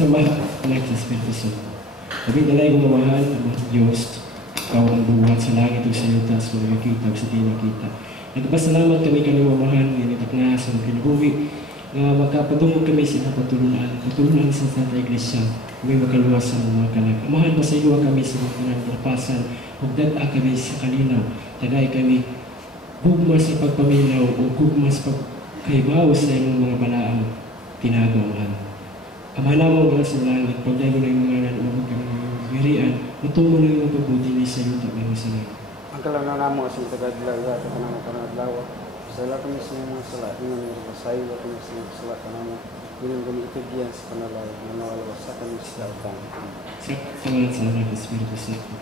Sama anak sa Espiritu Santo. Sabi nalay kong mamahal ang mga Diyos, ikaw ang buhat sa langit o sa yuta, sa mga kita o sa di nakita. Nagpasalamat kami kami mamahal, ninitak na sa kinabuhi, na makapadungog kami sa patulunan sa Santa Iglesia, may makaluwas sa mga kalag. Amahan pa sa iyo kami sa mga napasan, huwag data kami sa kalinaw, tagay kami gugma sa pagpaminaw o gugma sa pagkaibaw sa iyong mga balaang tinagawan. Amahan mo mga sa langit, pagday mo na yung mga nanumag kami ng hirian, matungo na yung pagbuti ni sa iyo tabi mo sa langit. Ang kalangan mo sa tagadlaga at kanang-kanadlawa, sala kami sa mga sala, ingon mo sa sayo kami sa mga sala kanamo, bilang kami itagyan sa kanalay, manawalawas sa kami sa dautang. Sa pangalan sa Anak, Espiritu Santo.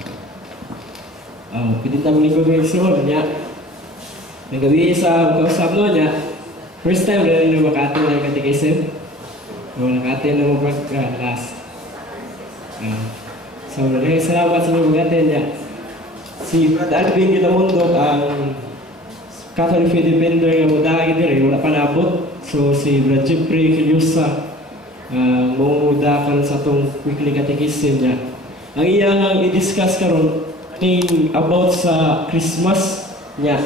Pwede tayo nag-gawin niya. Nag-gawin sa kausap mo niya. First time na rin na makatin ng Catechism. Nakatin na mag-last. So, salamat sa mga makatin niya. Si ALVIN GITAMONDOC ang Catholic Faith Defender nga mudagi dire, wala pa naabot. So, si QUILLOSA mumudakan sa itong weekly catechism niya. Ang iyang i-discuss karon about sa Christmas niya.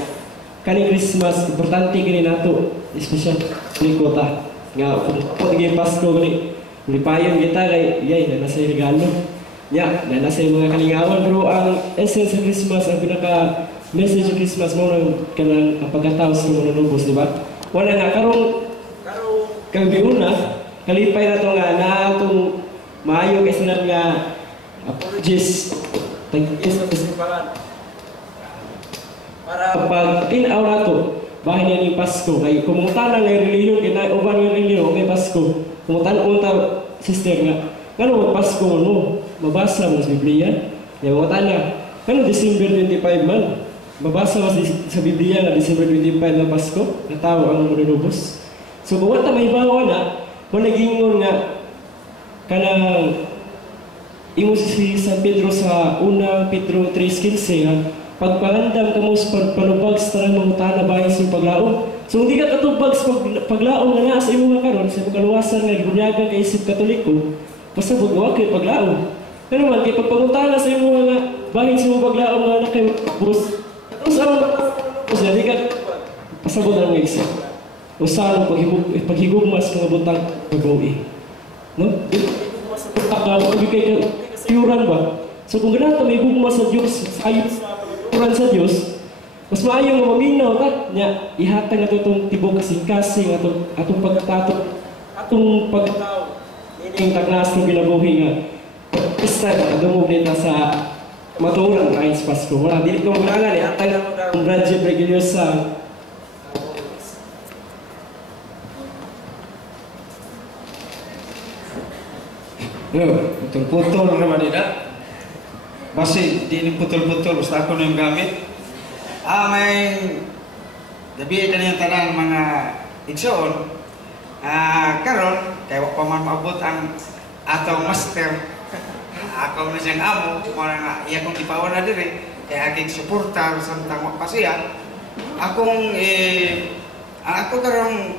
Kaning Christmas, importante kini nato, especially likota. Nga, kung Pasko gani, lipayon kita kay yay, na nasa regalo. Ya, na nasa mga kalingawan. Pero ang essence sa Christmas, ang pinaka-message sa Christmas mo kanang pagkatao sa mga nubos, di ba? Wala nga, karong kabiuna, kalipay na ito nga na itong maayo kasi na nga apologies, para pag tinaw na ito, bahay niya ni Pasko. Kaya kumutan na nga yung reliyon, kinauban yung reliyon, may Pasko. Kumutan unta, sister nga, kano Pasko mo, mabasa mo sa Biblia? Yung mga tanya, kano December 25 man? Mabasa mo sa Biblia na December 25 na Pasko? Natawa ang manunubos. So, kung may bawa na, kung nag-ingon nga, kanang ingon si San Pedro sa unang Pedro 3:15, pagpalandam ka mo sa palubag sa tarang mga tana bahay sa paglaom. So, hindi ka katubag sa paglaom na nasa imo nga karon sa pagkaluwasan nga gunyagan kay isip Katoliko, pasabog nga kay paglaom. Pero man, kay pagpangutana sa imo nga bahin sa imo paglaom nga na kay bus, tapos ang hindi ka pasabog na nga isip. Usahan paghigugmas mga butang pag-uwi. No? Pagkakaw, kay kasayuran ba? So, kung ganito may gugmas sa Diyos, ayun sa Diyos, mas maayong maminaw ta nya ihatag ato itong tibok kasing-kasing atong pagkatato atong pagkatao ining tagnas ng ginabuhi nga pista adungog nita sa maturan ayon sa Pasko. Wala dili ko magangan ihatag ang budget regulars sa putol-putol naman nila. Basi, di ini putol-putol, basta ako na yung gamit. May gabi na yung tanan mga igsoon. Karon, kaya wak pa man maabot ang atong master. Ako na siyang amo, kung nga iya kong ipawan na diri, kaya aking suportar sa tangwak pa siya. Ako karong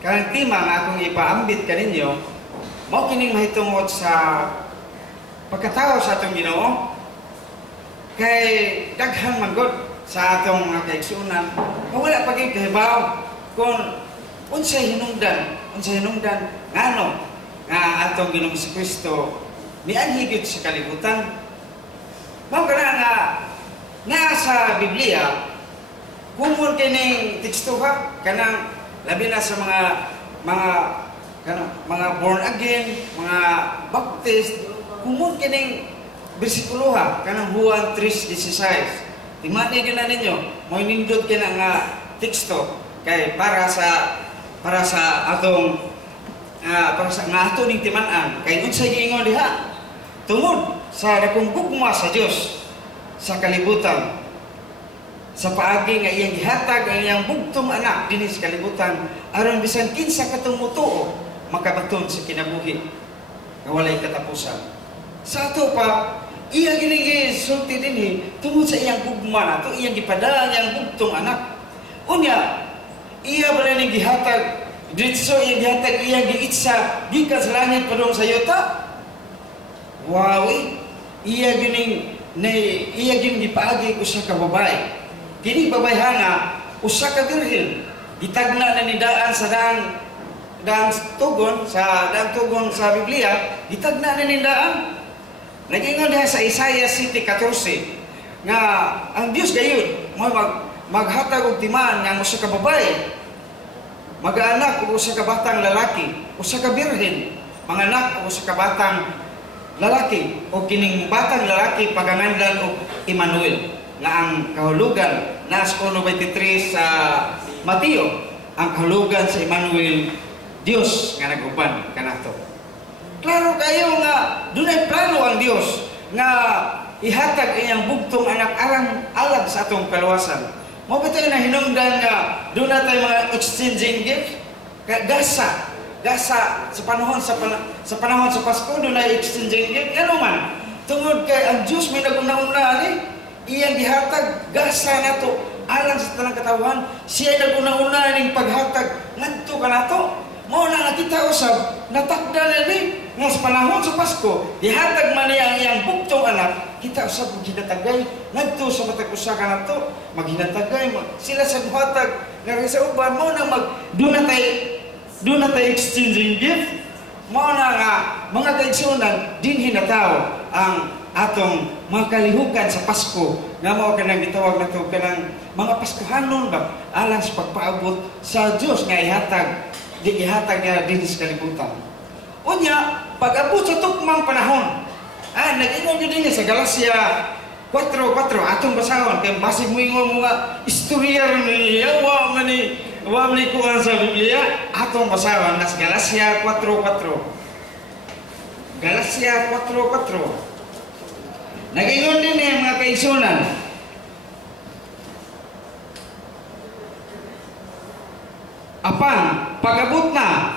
karang tima nga akong ipaambit ka ninyo, mao kining mahitungod sa pagkatao sa atong Ginoo. Kay daghan man gud sa atong mga kaigsuonan, wala pa gyud kahibaw kung unsay hinungdan ngano nga atong Ginoong Kristo nianhi gyud sa kalibutan. Mao kana nga sa Biblia, kumon kining teksto ha kanang labi na sa mga born again, mga baptist, kumon kining bersikulo ha, kanang Juan 3:16. Timani din na ninyo, mo nindot kina nga teksto kay para sa atong para sa nga ato ning timan-an kay unsay giingon diha tungod sa dakong gugma sa Dios sa kalibutan sa paagi nga iyang gihatag ang iyang bugtong anak dinhi sa kalibutan aron bisan kinsa katong mutuo makabaton sa kinabuhi nga walay katapusan. Sa ato pa iya gining sulti dinhi tungod sa iyang gugma nato iyang gipadala iyang bugtong anak. Unya iya bala ning gihatag Dito ihatag iya giitsa gikan sa langit padung sa yuta. Wow, iya gini gipaagi ko sa kababay. Kini babayhana usa ka birhen gitagna na ni daan sa dang tugon sa Biblia, gitagna na ni daan. Nag-ingon diha sa Isaiah 7:14 nga ang Dios gayon mo maghatag og timaan nga usa ka babae mag-anak o usa ka batang lalaki, usa ka birhen manganak o usa ka batang lalaki o kining batang lalaki paganganlan og Emmanuel. Nga ang kahulugan nas 1:23 sa Mateo, ang kahulugan sa Emmanuel, Dios nga naguban kanato. Klaro kayo nga dunay plano ang Dios nga ihatag iyang bugtong anak alang sa atong kaluwasan. Mo ba tayo na hinungdan nga doon na tayo mga exchanging gift? Gasa sa panahon sa Pasko doon na exchanging gift. Ano man, tungod kay ang Diyos may naguna-una ni iyang gihatag gasa na to alang sa tanang katawan. Siya naguna-una ning paghatag ngadto kanato. Mao na nakita usab natakda na ni nga sa panahon sa Pasko gihatag man niya ang iyang bugtong anak. Kita usab ginatagay ngadto sa matag usa kanato maghinatagay sila sa buhatag nga sa uban mo na doon na tay exchanging gift mo na nga mga kaigsunan din hinataw ang atong mga kalihukan sa Pasko nga mao kanang gitawag nato kanang mga Paskohanon ba alang sa pagpaabot sa Dios nga ihatag nga din sa kalibutan. Unya pag-abot sa tukmang panahon nag-ingon din sa Galacia 4:4 atong basahon kay basig mo ingon mga istorya ni wa man ni kuan sa Biblia atong basahon nas Galacia 4:4. Galacia 4:4. Nag-ingon din mga kaigsunan. Apan pag-abot na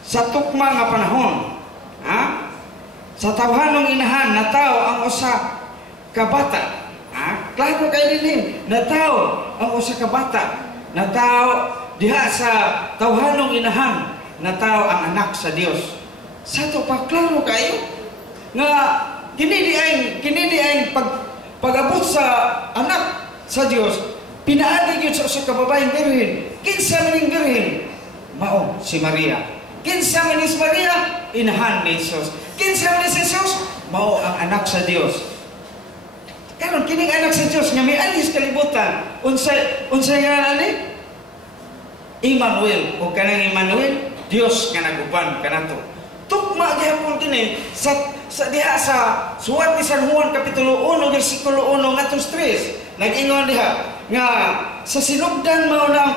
sa tukma nga panahon, sa tawhanong inahan nataw ang usa ka bata. Klaro kay dinhi, nataw ang usa ka bata. Nataw diha sa tawhanong inahan, nataw ang anak sa Dios. Sa to pa klaro kayo nga kini di ay pag-abot sa anak sa Dios. Pinaagi gyud sa usa ka babaeng birhen. Kinsa man ning birhen? Mao si Maria. Kinsa man si Maria? Inahan ni Jesus. Kinsa man si Jesus? Mao ang anak sa Dios. Karon kining anak sa Dios nga miagi sa kalibutan, unsay ngalan ni? Emmanuel. O kanang Emmanuel, Dios nga naguban kanato. Tukma gyapon kini sa diha sa suwat ni San Juan kapitulo 1 bersikulo 1 ngadto 3. Nag-ingon diha nga sa sinugdan mao na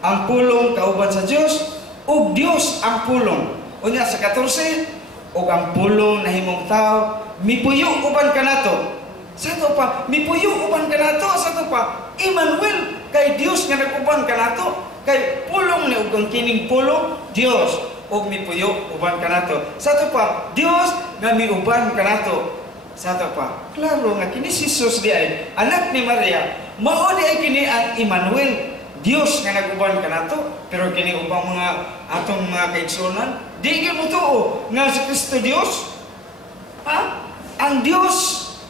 ang pulong kauban sa Dios ug Dios ang pulong. Unya sa 14 ug ang pulong nahimong tao mipuyo uban kanato. Sa to pa mipuyo uban kanato, sa to pa Emmanuel kay Dios nga nag-uban kanato kay pulong ni ug kining pulong Dios ug mipuyo uban kanato. Sa to pa Dios nga miuban kanato. Sa to pa klaro nga kini si Jesus di ay anak ni Maria, mao di ay kini ang Emmanuel, Dios nga nag-uban kanato. Pero kini ubang mga atong mga kaigsunan di gyud mo tuo nga si Kristo Dios. Ang Dios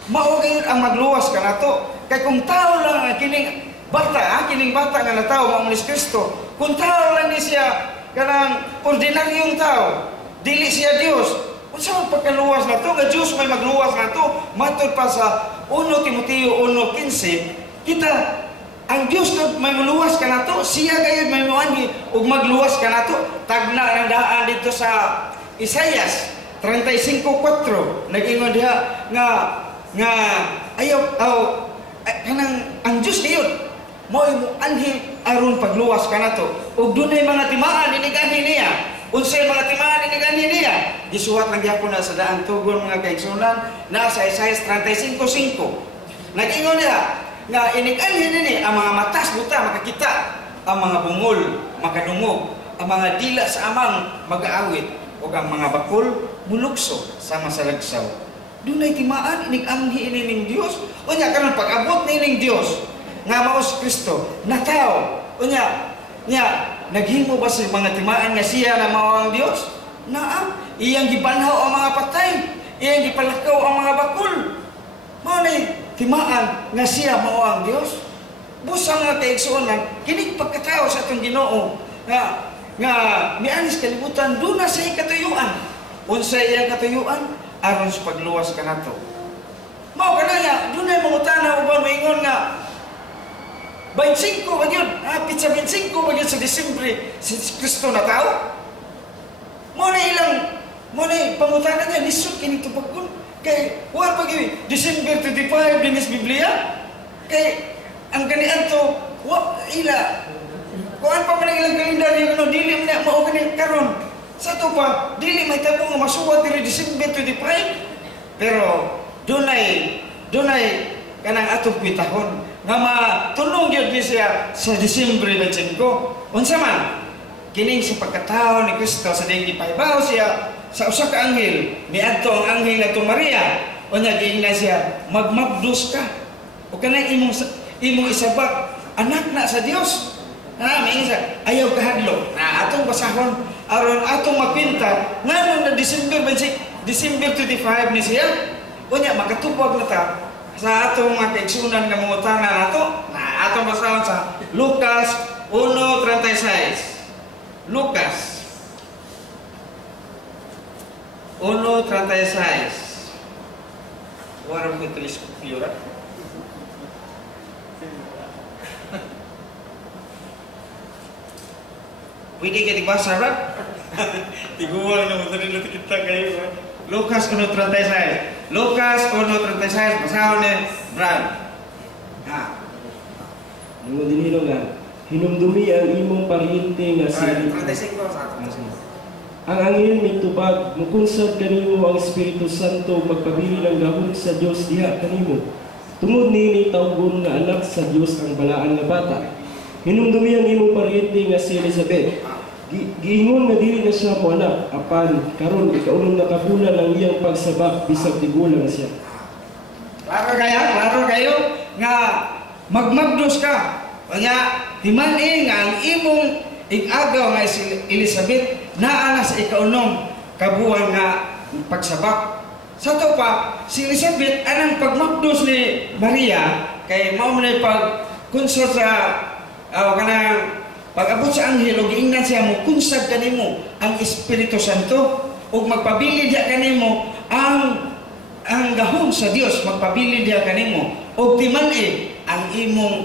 mao gyud ang magluwas kanato. Kay kung tao lang kining bata nga natawo mao ni Kristo, kung tao lang ni siya kanang ordinaryong tao, dili siya Dios. Unsa man pagkaluwas na to nga Dios may magluwas na to? Matod pa sa 1 Timoteo 1:15, kita ang Dios na may maluwas ka na to, siya gayud may muanhi ug magluwas ka na to. Tagna ang daan dito sa Isaiah 35:4 nag-ingon diha nga ayaw kanang ang Dios gayud mao imo anhi aron pagluwas ka na to. Ug dunay mga timaan iniganhi niya. Unsay mga timaan iniganhi niya? Gisuwat lang gyapon na sa daang tugon mga kaigsunan na sa Isaiah 35:5. Nag-ingon niya nga iniganhi nini ang mga matas buta makakita, ang mga bungol makadungog, ang mga dila sa amang mag-aawit, ug ang mga bakol mulukso sama sa lagsaw. Dunay timaan iniganhi ning Dios. Unya karon pag-abot ning Dios nga mao si Kristo nataw. Unya naghimo ba sa mga timaan nga siya na mao ang Dios? Naa, iyang gibanhaw ang mga patay, iyang gipalakaw ang mga bakul. Mao ni timaan nga siya mao ang Dios. Busang nga kaigsuonan, kining pagkatao sa atong Ginoo nga mianis kalibutan duna sa katuyuan. Unsa iyang katuyuan aron sa pagluwas kanato. Mao kanaya dunay mangutana uban moingon nga 25 ba yun? Pitsa 25 ba yun sa Disyembre si Kristo na tao? Mo na pangutana niya lisod kini tupagkon kay wa pag December 25 dinis Biblia kay ang ganian to wa ila kuan pa man ilang kalendaryo kuno dili na mao kani karon sa to pa dili may tabo nga masuwat diri December 25 pero dunay kanang atong pitahon nga matulong gyud ni siya sa December 25 unsa man kining sa pagkatao ni Kristo sa dinggi pahibaw siya sa usa ka anghel miadto ang anghel ngadto Maria unya giingnan siya magmabdos ka o kanang imong isabak anak na sa Dios minsan ayaw kahadlok na atong basahon aron atong mapinta nganong na December 25 ni siya unya makatupag na ta sa atong mga kaigsunan nga mangutana nato na atong basahon sa Lucas 1:36 Lucas 1:36 Warang ko tulis ko piyura pwede ka dibasa ba? Tiguan na mo rin natin kita kayo. Lucas 1:36 Lucas 1:36 basahon ni Brad. Ang dinilo nga, hinumdumi ang imong pariente nga si 35 sa atin. ang angin mitubag mukunsad kanimo ang Espiritu Santo magpabili ng gahom sa Dios diha kanimo. Tungod nini tawgon nga anak sa Dios ang balaan nga bata. Hinumdumi ang imong pariente nga si Elizabeth. Giingon nga dili na siya mo anak, apan karon ikaunom na kabulan ang iyang pagsabak bisag tigulang siya. Klaro kayo nga magmagdos ka. Kanya himani nga ang imong ig-agaw nga si Elizabeth naa na sa ikaunom kabuan nga pagsabak. Sa to pa si Elizabeth anang pagmagdos ni Maria kay mao man pag kunsod sa kanang pag-abot sa anghel og giingnan siya mo kunsad kanimo ang Espiritu Santo ug magpabili diha kanimo ang gahom sa Dios magpabili diha kanimo ug timan-i ang imong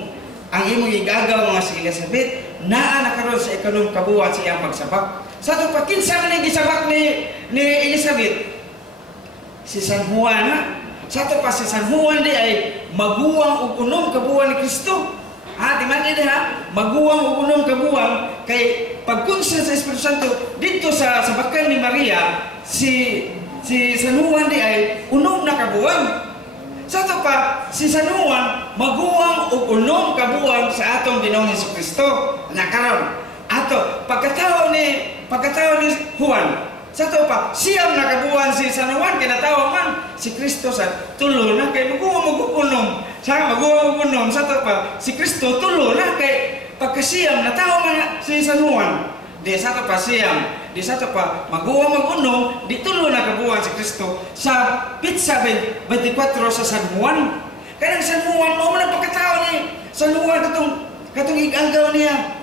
igagaw nga si Elizabeth naa na karon sa ikanom kabuan sa iyang pagsabak. Sa to pa kinsa man gisabak ni Elizabeth si San Juan. Sa to pa si San Juan di ay maguwang og unom kabuan ni Kristo. Di man din maguwang og unom kabuang kay pagkunsa sa Espiritu Santo dito sa sabakan ni Maria si San Juan di ay unom na kabuang. Sa to pa si San Juan maguwang og unom kabuang sa atong Ginoong Hesukristo na karon ato pagkatao ni Juan. Sa to pa siyam na kabuang si San Juan kinatawag man si Kristo sa tulo na kay maguwang og unom. Sa maguwang sa to pa si Kristo tulo na kay pagkasiyam na tao man si San Juan. Di sa to pa siyam, di sa to pa maguwang mag-unom, di tulo na kabuang si Kristo sa pitsa 24 sa San Juan. Kaya San Juan mo man pagkatao ni San Juan katong igagaw niya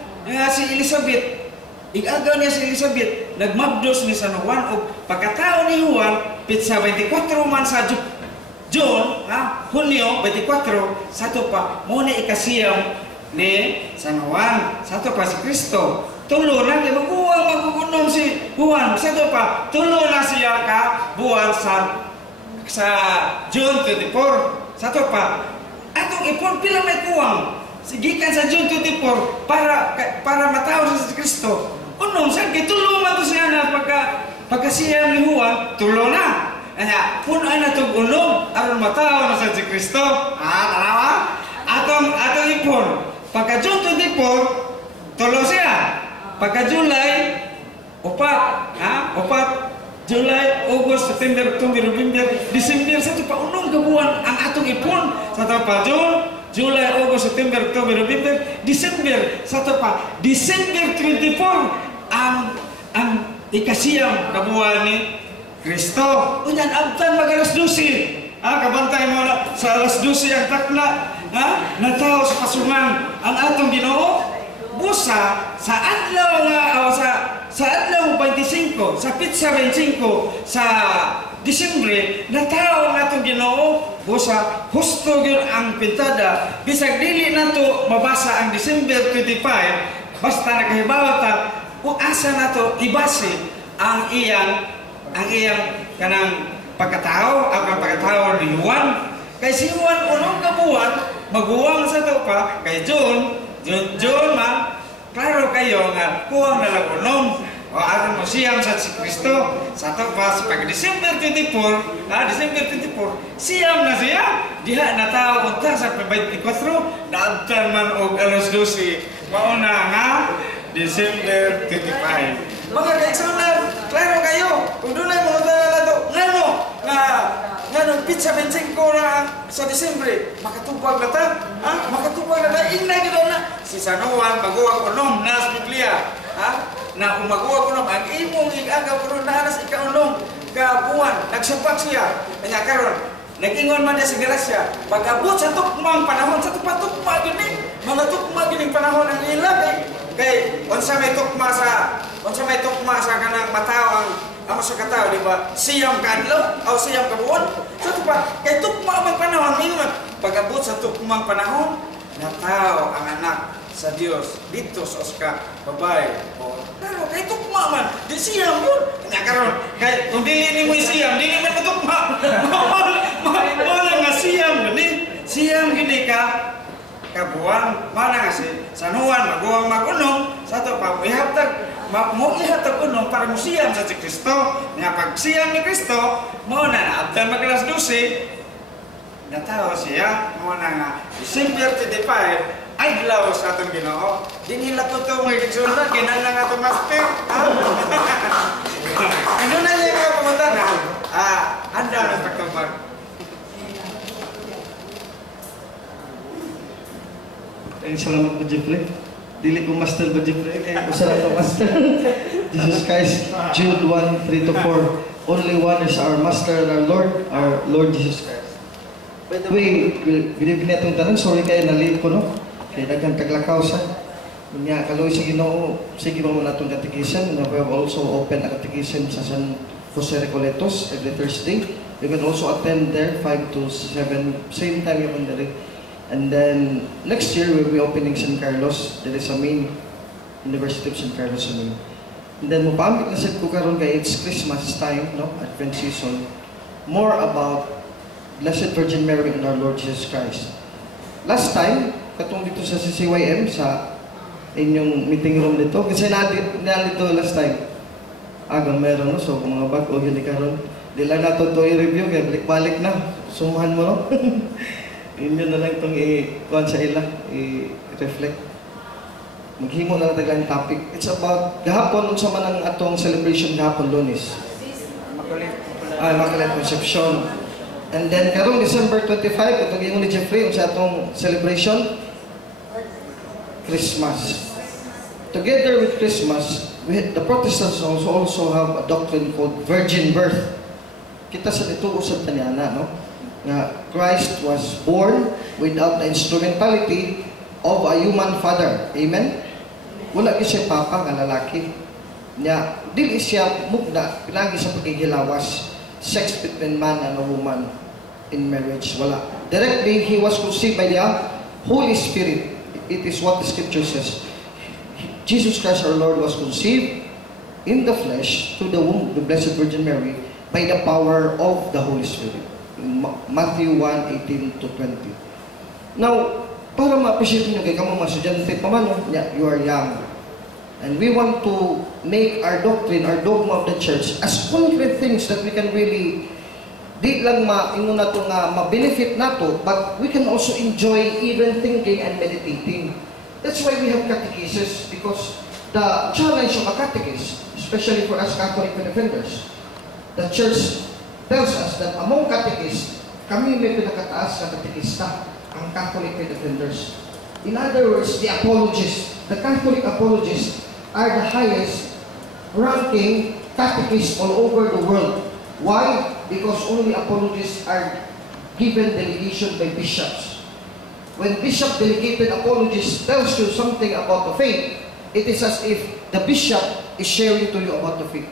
si Elizabeth. Igagaw niya si Elizabeth, nagmabdos ni San Juan o pagkatao ni Juan pitsa 24 man sa June, Hunyo 24, sato pa mo ni ikasiyam ni San Juan, sato pa si Kristo. Tulo na kay maguwang si Juan, sato pa tulo na siya ka buwan sa June 24. Sato pa atong ipon pila may kuwang sigikan sa June 24 para matawag sa si Kristo. Unom sa gitulo man to siya na pagkasiyam ni Juan, tulo na. Kaya, puno na itong unom, aron matao na sa si Kristo. Tanawa? Atong ipon. Pagka June 24, tulo siya. Pagka July, upat. July, August, September, October, November, December, sa ito pa unong gabuan ang atong ipon. Sa ito pa June, July, August, September, October, November, December. Sa ito pa, December 24 ang ikasiyam na buwan ni Kristo. Unyan, abtan mag-alas 12. Kabantay mo na sa alas 12 ang takla. Nataw sa pasungan ang atong Ginoo. Busa sa adlaw nga sa adlaw 25, sa pitsa 25 sa Disyembre, nataw ang atong Ginoo. Busa husto gyud ang pintada. Bisag dili nato mabasa ang December 25, basta nakahibaw ta kung asa nato ibase ang iyang kanang pagkatao, ang pagkatao ni Juan. Kay si Juan unong kabuwan maguwang sa to pa kay John man, klaro kayo nga kuwang na lang unom o ating mo siyam sa si Kristo sa to pa sa pag-December 24, December 24, siyam na siya, diha na tao punta sa 24, naabtan man og alas 12, mauna nga, December 25. Mga kaigsunan, klaro kayo, kung doon ay mga tala to, ngano, pizza 25 na sa Disyembre, makatupag na ta, makatupag na ta, ingna gano'n na, si Sanoan, maguwag unom, nas Biblia, na umaguwag unom, ang imong igagaw unom, na anas ikaunong, kabuwan, nagsapak siya, kanya karon, nag-ingon man niya sa Gracia, pag-abot sa tukmang panahon, sa tukma gini, mga tukma gining panahon ang ilagay, kay, onsa may tukma sa kanang matao ang sa katao, di ba? Siyam kadlaw o siyam kabuon. So ito pa, kay tukma ang panahon, pag-abot sa tukmang panahon, natao ang anak sa Dios dito sa Oscar babay. Pero kay tukma man, di siyam yun. Kanya karon, kay kung dili ni mo siyam, dili man matukma. Wala nga siyam gini. Siyam gini ka kabuan, mana nga si Sanuan, maguwang magunong, sa ito pa, ihatag unong para mo siyam sa si Kristo. Nga pag siyam ni Kristo, mo na naabdan mag-alas 12, natawa siya, mo na nga, December 25, adlaw sa atong Ginoo. Di nila ko ito mga kiksunan, ginan lang atong master. Ano na niya mga pumunta na? Anda ng pagkabag. Salamat po, Jeffrey. Dili ko master ba, Jeffrey? Usara ko master. Jesus Christ, Jude 1:3-4. Only one is our Master and our Lord Jesus Christ. By the way, bilibin na itong tanong, sorry kayo, nalip ko, no? Kaya daghang taglakaw sa. Nga, kaloy sa Ginoo, sige mo na itong catechism. We have also opened a catechism sa San Jose Recoletos every Thursday. You can also attend there, 5 to 7, same time yung there. And then, next year, we'll be opening San Carlos. There is a main University of San Carlos. And then, mupamit na sa ko karon kay it's Christmas time, no? Advent season. More about Blessed Virgin Mary and our Lord Jesus Christ. Last time, katong dito sa CCYM, sa inyong meeting room dito, kasi nalito last time. Agang meron, no? So, kung mga bago, yun ni karon. Di lang nato ito i-review, kaya balik-balik na. Sumuhan mo, no? Yun na lang itong i-kuhan sa ila, i-reflect. Maghimo na lang topic. It's about, gahapon, sa man ang atong celebration gahapon, Lunes. Immaculate Conception. And then, karong December 25, itong ingon ni Jeffrey, sa atong celebration, Christmas. Together with Christmas, the Protestants also have a doctrine called virgin birth. Kita sa dito usap tanyana, no? Na Christ was born without the instrumentality of a human father. Amen? Wala siya papa nga lalaki. Nya, dili siya mugna, pinagi sa pagkikilawas. Sex between man and a woman in marriage. Wala. Directly, he was conceived by the Holy Spirit. It is what the scripture says. Jesus Christ our Lord was conceived in the flesh through the womb, the Blessed Virgin Mary, by the power of the Holy Spirit. Matthew 1:18-20. Now, para ma-appreciate nyo kay kamo mga estudyante pa man, you are young. And we want to make our doctrine, our dogma of the church as concrete things that we can really, di lang ingon na to nga ma-benefit na to, but we can also enjoy even thinking and meditating. That's why we have catechesis, because the challenge of a catechist, especially for us Catholic defenders, the church tells us that among catechists, kami may pinakataas na katekista. ang Catholic defenders. In other words, the apologists, the Catholic apologists are the highest ranking catechists all over the world. Why? Because only apologists are given delegation by bishops. When bishop delegated apologist tells you something about the faith, it is as if the bishop is sharing to you about the faith.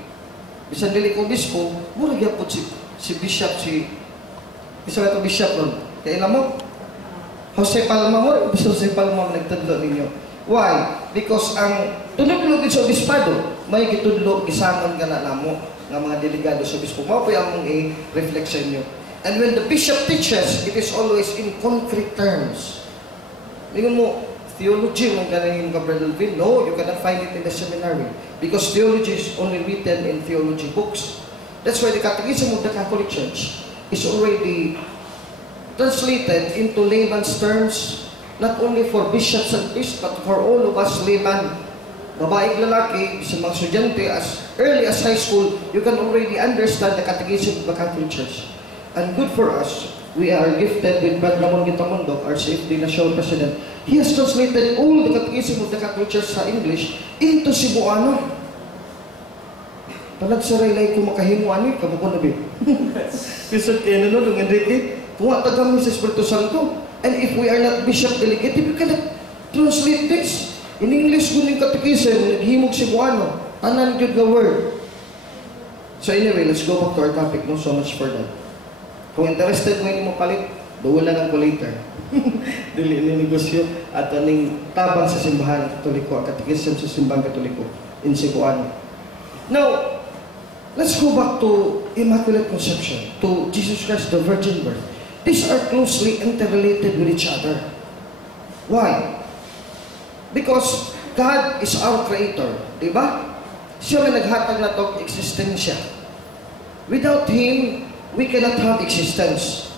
Bisan dili ko bispo, mura gyapon si bishop isa ka bishop ron. Kaya alam mo, Jose Palma mo, Jose Palma nagtudlo ninyo. Why? Because ang tunod-tunod sa obispado, may gitudlo gisamon ka na namo nga mga delegado sa obispo. Mao po among i-reflect sa inyo. And when the bishop teaches, it is always in concrete terms. Lingon mo, theology mo galing yung Brother ALVIN? No, you cannot find it in the seminary. Because theology is only written in theology books. That's why the Catechism of the Catholic Church is already translated into layman's terms, not only for bishops and priests, but for all of us layman. Babaeng lalaki, sa mga estudyante, as early as high school, you can already understand the Catechism of the Catholic Church. And good for us, we are gifted with Brother GITAMONDOC, our CFD National President. He has translated all the Catechism of the Catholic Church sa English into Cebuano. Panagsaray-lay ko makahimuan kamu ko na ba? Pisod kayo na nung Enrique, kung atagam sa Espiritu Santo. And if we are not bishop delegated, we cannot translate this. In English, kuning Catechism, naghimog Cebuano. Tanan yun the word. So anyway, let's go back to our topic. No, so much for that. Kung interested mo mo palit, doon lang ko later. Dili ni negosyo at aning tabang sa simbahan Katoliko, Catechism sa simbahan Katoliko in Cebuano. Now, let's go back to Immaculate Conception, to Jesus Christ, the Virgin Birth. These are closely interrelated with each other. Why? Because God is our Creator, di ba? Siya may naghatag na itong existensya. Without Him, we cannot have existence.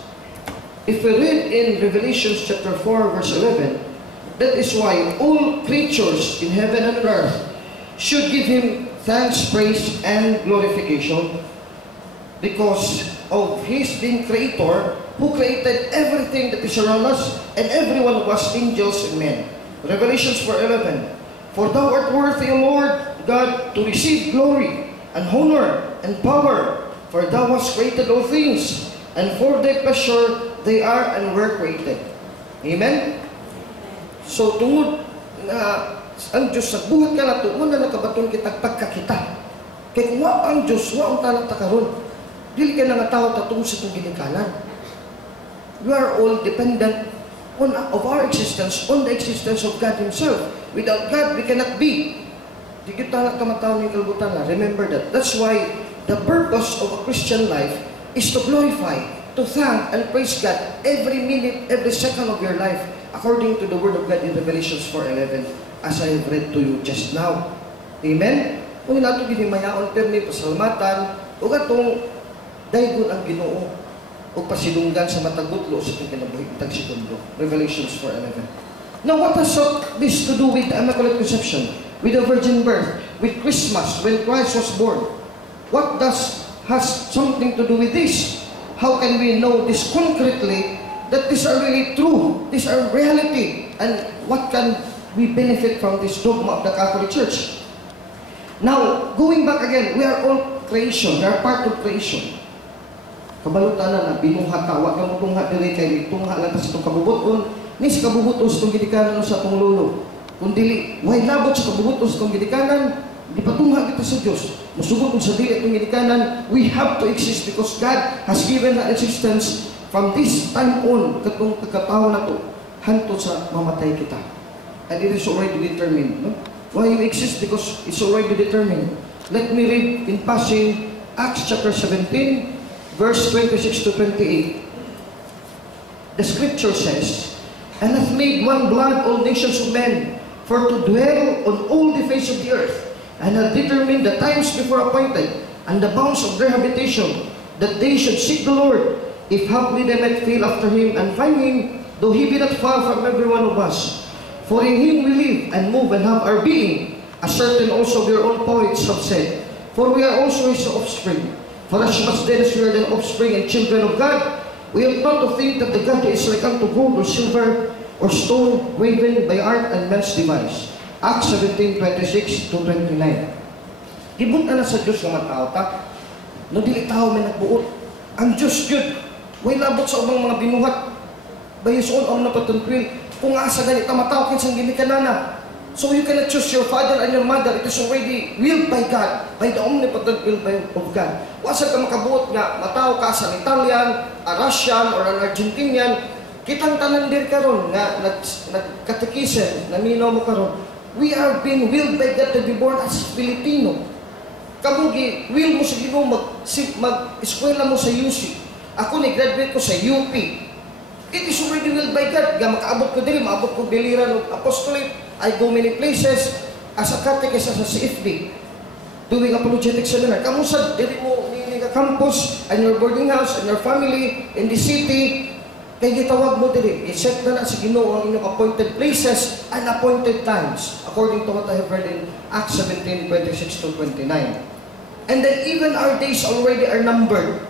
If we read in Revelation chapter 4, verse 11, that is why all creatures in heaven and earth should give Him thanks, praise, and glorification because of His being Creator, who created everything that is around us, and everyone was angels and men. Revelation 4:11, for Thou art worthy, O Lord God, to receive glory and honor and power, for Thou hast created all things, and for Thy pleasure they are and were created. Amen? So, tungod na ang Diyos sa buhat ka na ito, muna nakabaton kita pagkakita. Kaya kung wa ang Diyos, wa ang talang takaroon, dili ka na nga tao tatong sa itong ginikanan. We are all dependent of our existence, on the existence of God Himself. Without God, we cannot be. Di kita kamataw ni kalbutan na. Remember that. That's why the purpose of a Christian life is to glorify, to thank, and praise God every minute, every second of your life, according to the Word of God in Revelation 4:11, as I have read to you just now. Amen? Kung nato ginimayaon permi pasalamatan, o katong daygon ang Ginoo, o pasilunggan sa matagutlo sa itong kinabuhi, itang segundo. Revelation 4:11. Now, what has this to do with the Immaculate Conception, with the Virgin Birth, with Christmas, when Christ was born? What has something to do with this? How can we know this concretely, that these are really true, these are reality, and what can we benefit from this dogma of the Catholic Church? Now, going back again, we are all creation, we are part of creation. Kabalutan na binuhat ka, wag kang mutungha diri kay tungha lang sa itong kabubuton, ni sa kabubuton sa itong gidikanan sa itong lolo. Kung dili, way labot sa kabubuton sa itong gidikanan, di patungha kita sa Diyos. Musugod kung sa dili itong gidikanan, we have to exist because God has given an existence from this time on, katong pagkatao na to, hanto sa mamatay kita. And it is already determined. No? Why you exist? Because it's already determined. Let me read in passing Acts chapter 17, verse 26 to 28. The scripture says, and hath made one blood all nations of men, for to dwell on all the face of the earth, and hath determined the times before appointed, and the bounds of their habitation, that they should seek the Lord, if haply they might fail after Him, and find Him, though He be not far from every one of us. For in Him we live, and move, and have our being, as certain also of your own poets have said, for we are also His offspring. For as much then as we are the offspring and children of God, We ought not to think that the God is like unto gold or silver or stone graven by art and man's device. Acts 17:26 to 29. Gibot na sa Diyos nga matao ta, no dili tao may nagbuot. Ang Diyos yun, way labot sa ubang mga binuhat. Bayisoon ang napatungkwil, kung asa ganit na matao, kinsang ginikanana. So you cannot choose your father and your mother. It is already willed by God, by the omnipotent will of God. Wasa ka makabuot nga, matao ka sa Italian, a Russian, or an Argentinian, kitang tanan din karon nga nag-catechism, naminaw mo karon. We are being willed by God to be born as Filipino. Kamugi, will mo sa Ginoo mag-eskwela mo sa UC. Ako ni-graduate ko sa UP. It is already willed by God. Nga makaabot ko diri, maabot ko biliran ng apostolate. I go many places as a catechist, as a CFB, doing apologetic seminar. Kamusta, diri mo nili ka campus, and your boarding house, and your family, in the city, kaya gitawag mo diri. I-set na sa Ginoo ang inyong appointed places and appointed times, according to what I have read in Acts 17:26 to 29. And then even our days already are numbered.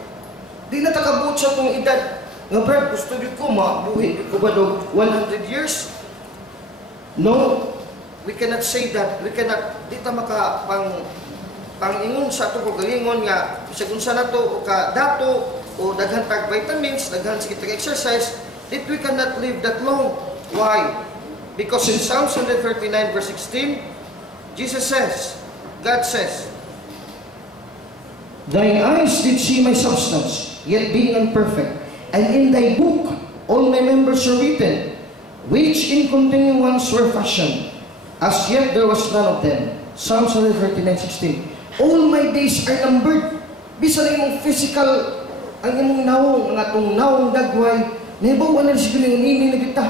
Di na takabot sa itong edad. Nga Brad, gusto nyo ko, mabuhin ko ba daw 100 years? No, we cannot say that. We cannot, di ta pangingon sa ito kagalingon nga, isagun sa nato o ka dato, o daghan tag vitamins, daghan sa kitang exercise, that we cannot live that long. Why? Because in Psalm 139 verse 16, Jesus says, God says, Thine eyes did see my substance, yet being imperfect, and in thy book all my members are written, which in continuance were fashioned, as yet there was none of them. Psalm 139:16. All my days are numbered. Bisa na imong physical, ang imong naong, ang atong naong dagway, nahibaw na siguro yung ini na kita.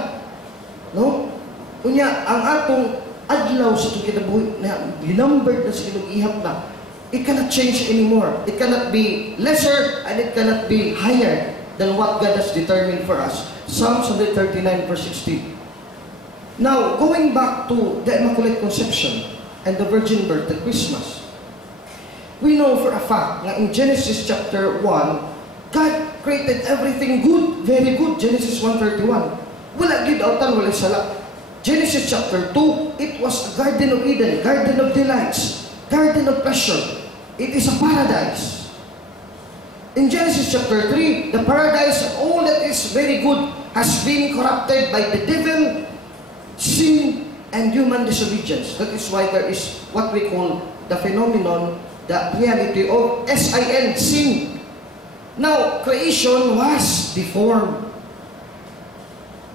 No? Kunya, ang atong adlaw sa itong kinabuhi, na numbered na sa ihap na, it cannot change anymore. It cannot be lesser, and it cannot be higher than what God has determined for us. Psalm 139 verse 16. Now, going back to the Immaculate Conception and the Virgin Birth at Christmas, we know for a fact that in Genesis chapter 1, God created everything good, very good. Genesis 1:31. Wala gid autan, wala sala. Genesis chapter 2, it was a Garden of Eden, Garden of Delights, Garden of Pleasure. It is a paradise. In Genesis chapter 3, the paradise and all that is very good has been corrupted by the devil, sin, and human disobedience. That is why there is what we call the phenomenon, the reality of sin, sin. Now, creation was deformed.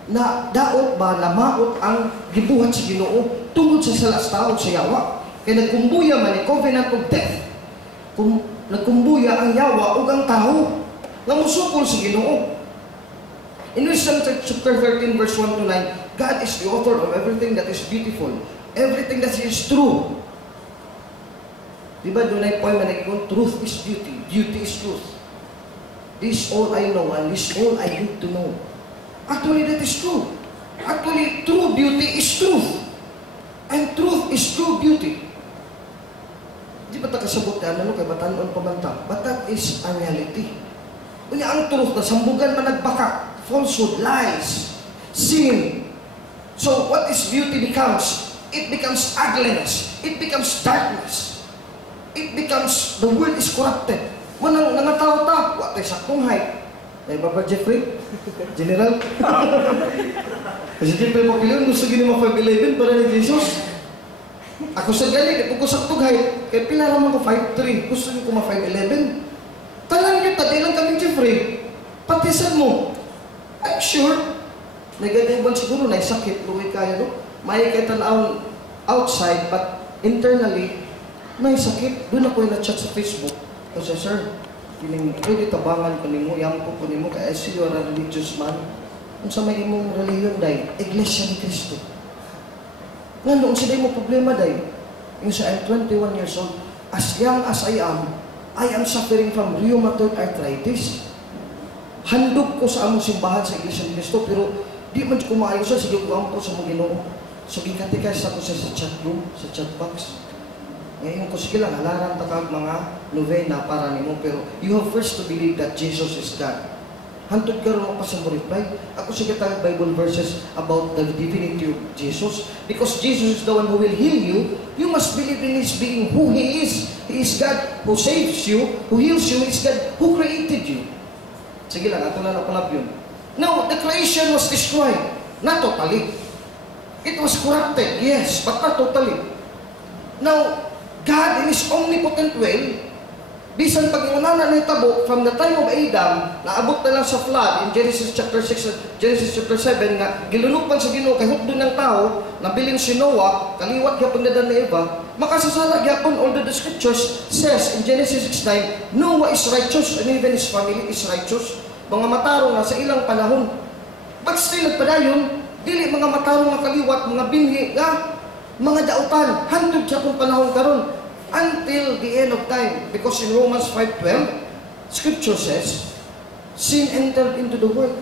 Na daot ba, namaot ang gibuhat sa Ginoo tungod sa salas taon sa yawa. Kaya nagkumbuya man ni covenant of death. Kung nagkumbuya ang yawa o ang tao nga musukol sa Ginoo. In Wisdom chapter 13 verse 1 to 9, God is the author of everything that is beautiful, everything that is true. Diba doon ay poem na nagkong, truth is beauty, beauty is truth. This all I know and this all I need to know. Actually, that is true. Actually, true beauty is truth. And truth is true beauty. Di ba takasabot na ano kay batanon pamanta? But that is a reality. Kanya ang truth na sambugan man nagbaka, falsehood, lies, sin. So what is beauty becomes? It becomes ugliness. It becomes darkness. It becomes, the world is corrupted. Manang nangataw ta, wa tay saktong height. Ay Papa Jeffrey, General. Kasi Jeffrey mo kailan gusto gini mo 5'11" para ni Jesus. Ako sa gali, di ko saktong height. Kaya pila naman ko 5'3", gusto niyo ko ma 5'11". Talang niyo, tadi lang kami Jeffrey. Patisan mo. I'm sure. Nagadiban siguro na sakit, luwi kaya no? May kay tanaw outside, but internally, may sakit. Doon ako na-chat sa Facebook. Kasi sir, pwede tabangan ko nimo, yang ko nimo, kaya you are a religious man. Kung sa may imong reliyon day, Iglesia ni Cristo. Nga noon sila mo problema day. Yung sa I'm 21 years old, as young as I am suffering from rheumatoid arthritis. Handog ko sa among simbahan sa Iglesia ni Cristo, pero di man ko maayo sa sige ko ampo sa mga Ginoo. So gikatikay sa ko sa chat room, sa chat box. Ngayon ko sige lang, halaran takag mga novena para nimo, pero you have first to believe that Jesus is God. Hantod karon pa sa mo reply. Ako sige tang Bible verses about the divinity of Jesus. Because Jesus is the one who will heal you, you must believe in His being who He is. He is God who saves you, who heals you. He is God who created you. Sige lang, ato na napalab yun. Now, the creation was destroyed. Not totally. It was corrupted, yes, but not totally. Now, God in His omnipotent will, bisan pag-iunan na itabo, from the time of Adam, naabot na lang sa flood in Genesis chapter 6, Genesis chapter 7, nga gilulupan sa Ginoo kay hukdo ng tao, nabilin si Noah, kaliwat gyapon na ni Eva, makasasala gyapon, although the scriptures says in Genesis 6:9, Noah is righteous and even his family is righteous. Mga matarong na sa ilang panahon. But still, nagpadayon, dili mga matarong nga kaliwat, mga binhi nga, mga dautan, hantod siya kung panahon karon. Until the end of time. Because in Romans 5:12, Scripture says, sin entered into the world.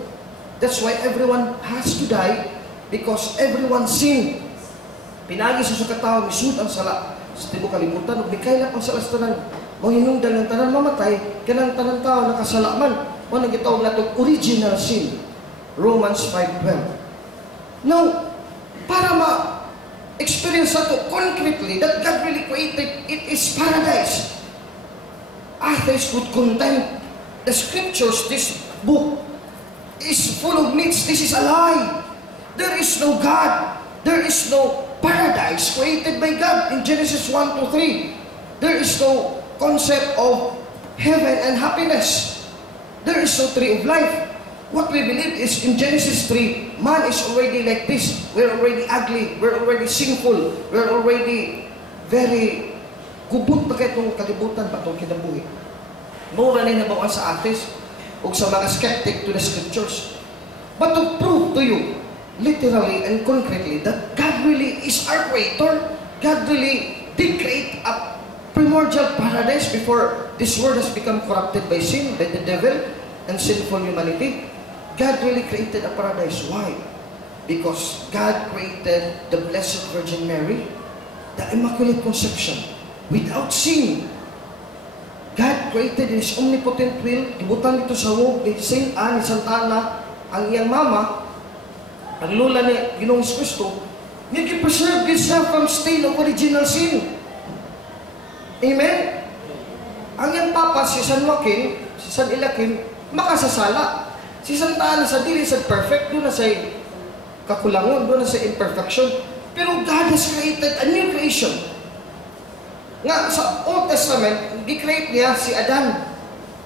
That's why everyone has to die, because everyone sinned. Pinagi sa katao, misud ang sala. Sa tibo kalimutan, ug mikay lang ang salas tanan. Mo hinungdan ng tanan mamatay, kanang tanan tao nakasala man. Mo nang gitawag nato original sin. Romans 5:12. Now, para experience nato concretely that God really created, it is paradise. Atheists would contend the scriptures, this book is full of myths. This is a lie. There is no God. There is no paradise created by God in Genesis 1-3. There is no concept of heaven and happiness. There is no tree of life. What we believe is in Genesis 3, man is already like this. We're already ugly. We're already sinful. We're already very gubot pa kayo itong kalibutan pa itong kinabuhi. Mura na nabawaan sa atheists o sa mga skeptic to the scriptures. But to prove to you, literally and concretely, that God really is our creator, God really did create a primordial paradise before this world has become corrupted by sin, by the devil, and sinful humanity. God really created a paradise. Why? Because God created the Blessed Virgin Mary, the Immaculate Conception, without sin. God created in His omnipotent will, ibutan dito sa wog, ni Saint Anne, ni Santa Ana, ang iyang mama, ang lola ni Ginoong Kristo, nag-preserve itself from stain of original sin. Amen? Ang iyang papa, si San Joaquin, si San Ilakim, makasasala. Si Santa Ana sa dili sa perfect, doon na sa kakulangon, doon na sa imperfection. Pero God has created a new creation. Nga, sa Old Testament, gi-create niya si Adan.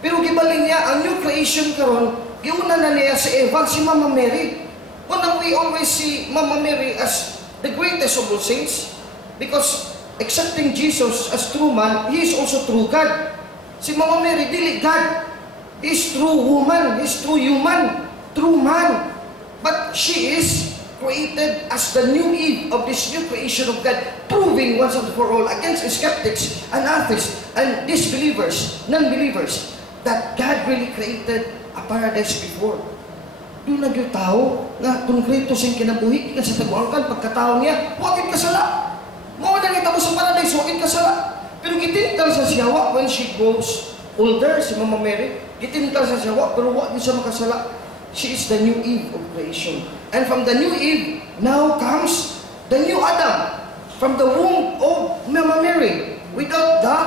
Pero gibaling niya, ang new creation karon, giuna na niya si Eva, si Mama Mary. Unang we always see Mama Mary as the greatest of all saints, because accepting Jesus as true man, He is also true God. Si Mama Mary, dili God. He is true woman, He is true human, true man. But she is created as the new Eve of this new creation of God, proving once and for all against skeptics and atheists and disbelievers, non-believers, that God really created a paradise before. Doon na yung tao na konkreto siyang kinabuhi, kasi taguangkan, pagkatao niya, huwag kasala. Mga nangita mo sa paradise, huwag kasala. Pero gitintal sa siyawa when she grows older, si Mama Mary, gitintal sa siyawa, pero huwag niya siya makasala. She is the new Eve of creation. And from the new Eve, now comes the new Adam, from the womb of Mama Mary, without the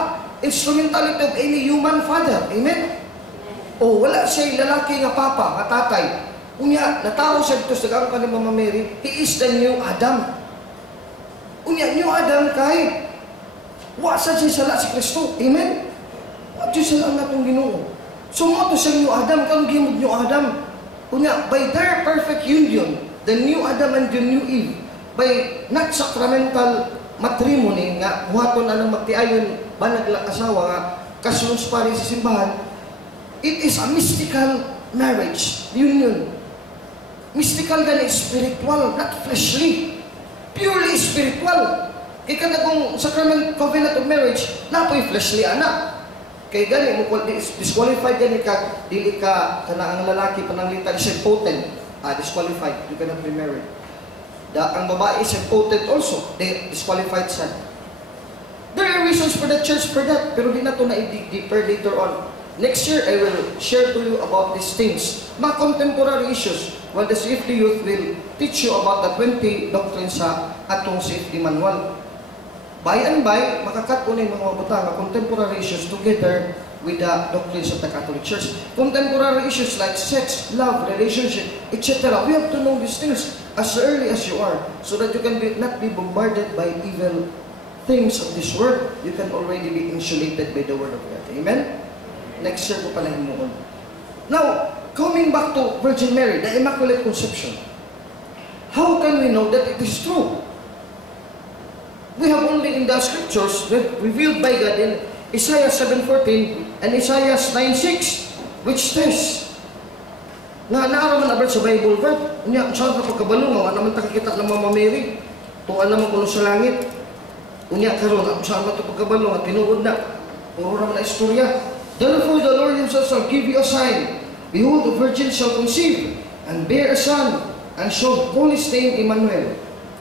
instrumentality of any human father. Amen? O wala siya lalaki nga papa, nga tatay. Unya, natao siya dito sa gangka ni Mama Mary, he is the new Adam. Unya, new Adam kay wa sa siya sala si Kristo. Amen? Wa siya sala nga itong Ginoo. So mo to siya new Adam, kang gimod new Adam. Unya, by their perfect union, the new Adam and the new Eve, by not sacramental matrimony nga buhaton anang magtiayon banag lang asawa nga kasunod pare sa simbahan, it is a mystical marriage union. Mystical gani, spiritual, not fleshly, purely spiritual. Kaya kada kung sacrament covenant of marriage, napoy fleshly anak. Kaya gani mo disqualified gani ka, dili ka kana ang lalaki pananglitan siya potent, disqualified, you cannot be married. Ang babae is impotent also, they disqualified son. There are reasons for the church for that, pero di na ito na i-dig deeper later on. Next year, I will share to you about these things. Mga contemporary issues. While the CFD youth will teach you about the 20 doctrines sa atong CFD manual. By and by, makakatunin mga butang na contemporary issues together with the doctrines of the Catholic Church. Contemporary issues like sex, love, relationship, etc. We have to know these things as early as you are so that you can not be bombarded by evil things of this world. You can already be insulated by the Word of God. Amen? Next year ko pala himuon. Now, coming back to Virgin Mary, the Immaculate Conception. How can we know that it is true? We have only in the scriptures revealed by God in Isaiah 7:14 and Isaiah 9:6, which says, nga naaraman na sa Bible verse, unya saan ka pagkabalo, nga naman takakita ng Mama Mary, tuan naman kuno sa langit, unya karon saan ba ito pagkabalo, nga tinuod na, puro naman na istorya. Therefore the Lord himself shall give you a sign. Behold, the virgin shall conceive and bear a son, and shall call his name Emmanuel.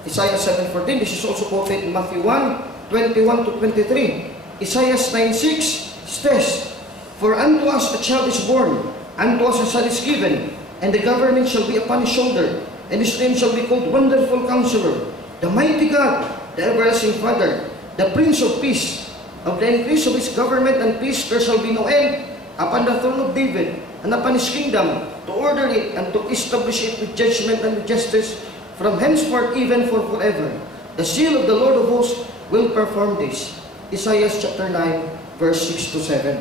Isaiah 7:14, this is also quoted in Matthew 1:21-23. Isaiah 9:6 says, For unto us a child is born, unto us a son is given, and the government shall be upon his shoulder, and his name shall be called Wonderful Counselor, the Mighty God, the Everlasting Father, the Prince of Peace. Of the increase of his government and peace there shall be no end upon the throne of David, and upon his kingdom, to order it and to establish it with judgment and with justice from henceforth even for forever. The seal of the Lord of hosts will perform this. Isaiah chapter 9, verse 6-7.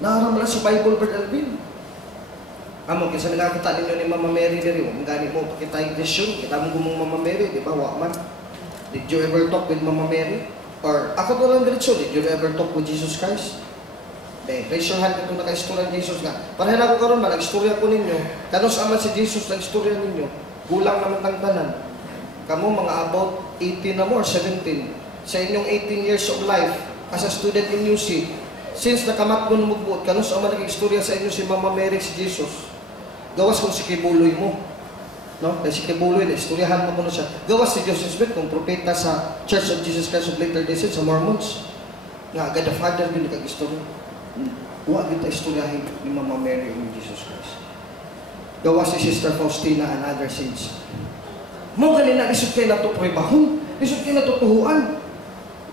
Naaram na sa Bible, Brother Alvin. Amo, kasi nakakita ninyo ni Mama Mary diri, ang gani mo pakita yung vision, kita mo gumong Mama Mary, di ba? Wakman. Did you ever talk with Mama Mary? Or, ako to lang diretso, did you ever talk with Jesus Christ? Raise your hand kung naka-istorya ni Jesus nga. Parahin ako karon ba, nag-istorya ko ninyo. Kanos aman si Jesus, nag-istorya ninyo. Gulang naman tang tanan. Kamu mga about 18 na more, 17. Sa inyong 18 years of life, as a student in UC, since nakamatgon mugbuot, kanos aman nag-istorya sa inyo si Mama Mary, si Jesus. Gawas kung si Kibuloy mo. No? Dahil si Kibuloy, istoryahan mo ko na siya. Gawas si Joseph Smith, kung propeta sa Church of Jesus Christ of Latter-day Saints, sa Mormons. Nga, God the Father, yun nag-istorya. Huwag kita istoryahin ni Mama Mary o ni Jesus Christ. Gawas si Sister Faustina and other saints. Mo ganina, isod kayo na ito prebahon. Isod kayo na ito tuhuan.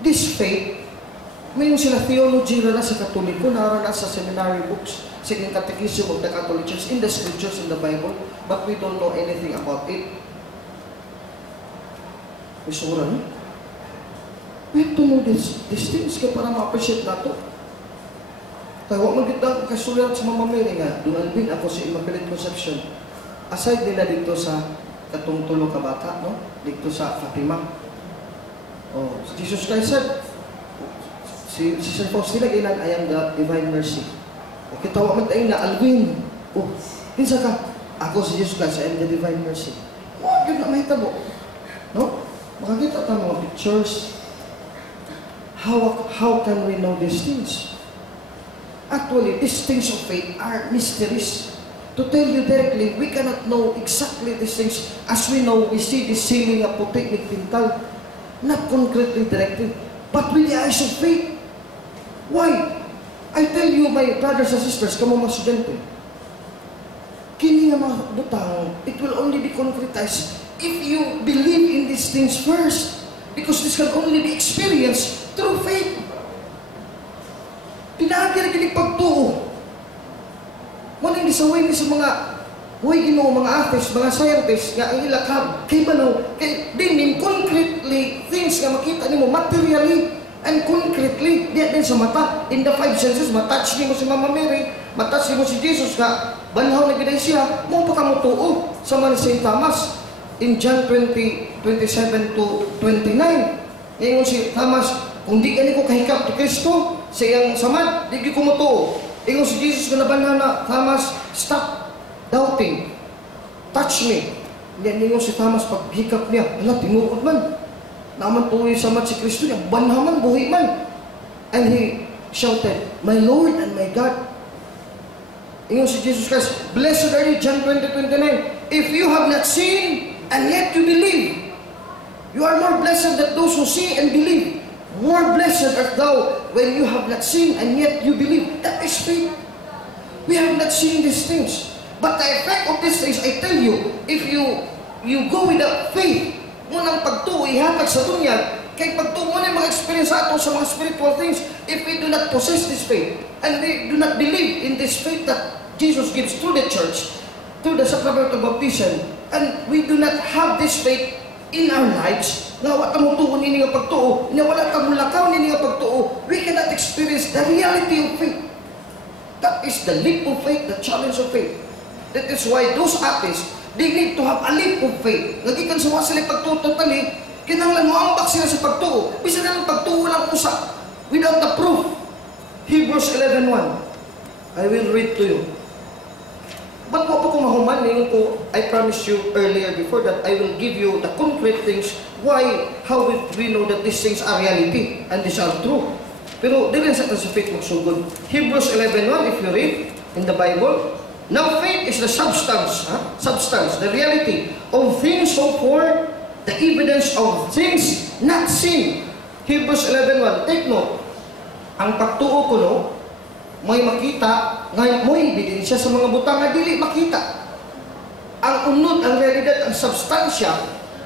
This faith, ngayon sila theology na sa Katoliko, narana sa seminary books, sa Catechism of the Catholic Church, in the scriptures, in the Bible, but we don't know anything about it. May sura, no? We have to know these things kaya para ma-appreciate na ito. Kaya huwag magkita kasulat sa Mama Mary nga, doon din ako sa Immaculate Conception. Aside nila dito sa katong tulo ka bata, no? Dito sa Fatima. Oh, Jesus Christ said, si Sister Faustina ginan, I am the Divine Mercy. O kitawa man tayo na, Alvin. Oh, kinsa ka? Ako si Jesus Christ, I am the Divine Mercy. Huwag yun na mahitabo. No? Makakita tayo mga pictures. How can we know these things? Actually, these things of faith are mysteries. To tell you directly, we cannot know exactly these things. As we know, we see the ceiling of puti with pintal, not concretely directed, but with the eyes of faith. Why? I tell you, my brothers and sisters, kamo mga estudyante, kini nga mga butang, it will only be concretized if you believe in these things first. Because this can only be experienced through faith. Pinagkira-kilig pagtuo. Walang isaway ni sa mga mga atheists, mga scientists, nga ang ilakab, kay balaw, kay dinin concretely things nga makita nimo materially and concretely, diya din sa mata, in the five senses, matouch ni mo si Mama Mary, matouch ni mo si Jesus nga, banhaw na giday siya, mo pa ka mo tuo sa man St. Thomas, in John 20:27-29. Ngayon si Thomas, kung di gani ko kahikap to Kristo, sa iyang samad, di ko mo tuo. Ngayon si Jesus nga nabanhaw na, Thomas, stop doubting. Touch me. Ngayon si Thomas, paghikap niya, ala, tinuod man. Naman tuloy sa mat si Kristo niya, banhaman, buhi man. And he shouted, my Lord and my God. Ingon si Jesus Christ, blessed are you, John 20:29. If you have not seen, and yet you believe, you are more blessed than those who see and believe. More blessed art thou when you have not seen, and yet you believe. That is faith. We have not seen these things. But the effect of these things, I tell you, if you go with the faith, munang pagtuo, ihatag sa dunya, kay pagtuo mo na mag-experience ato sa mga spiritual things, if we do not possess this faith, and we do not believe in this faith that Jesus gives through the church, through the sacrament of baptism, and we do not have this faith in our lives, nga wala kang tuo nini nga pagtuo, nga wala kang mulakaw nini nga pagtuo, we cannot experience the reality of faith. That is the leap of faith, the challenge of faith. That is why those atheists, they need to have a leap of faith. Nagikan sa mga sila pagtuo totally, kinahanglan mo ambak sila sa pagtuo. Bisa na lang pagtuo lang usa, without the proof. Hebrews 11:1. I will read to you. But what ko mahuman ngayon ko, I promised you earlier before that I will give you the concrete things, how we know that these things are reality, and these are true. Pero dili sa faith magsugod. Hebrews 11:1, if you read in the Bible, now faith is the substance, the reality of things hoped for, the evidence of things not seen. Hebrews 11:1, take note. Ang pagtuo ko no, may makita, ngayon mo ebidensya sa mga butang na dili makita. Ang unod, ang realidad, ang substansya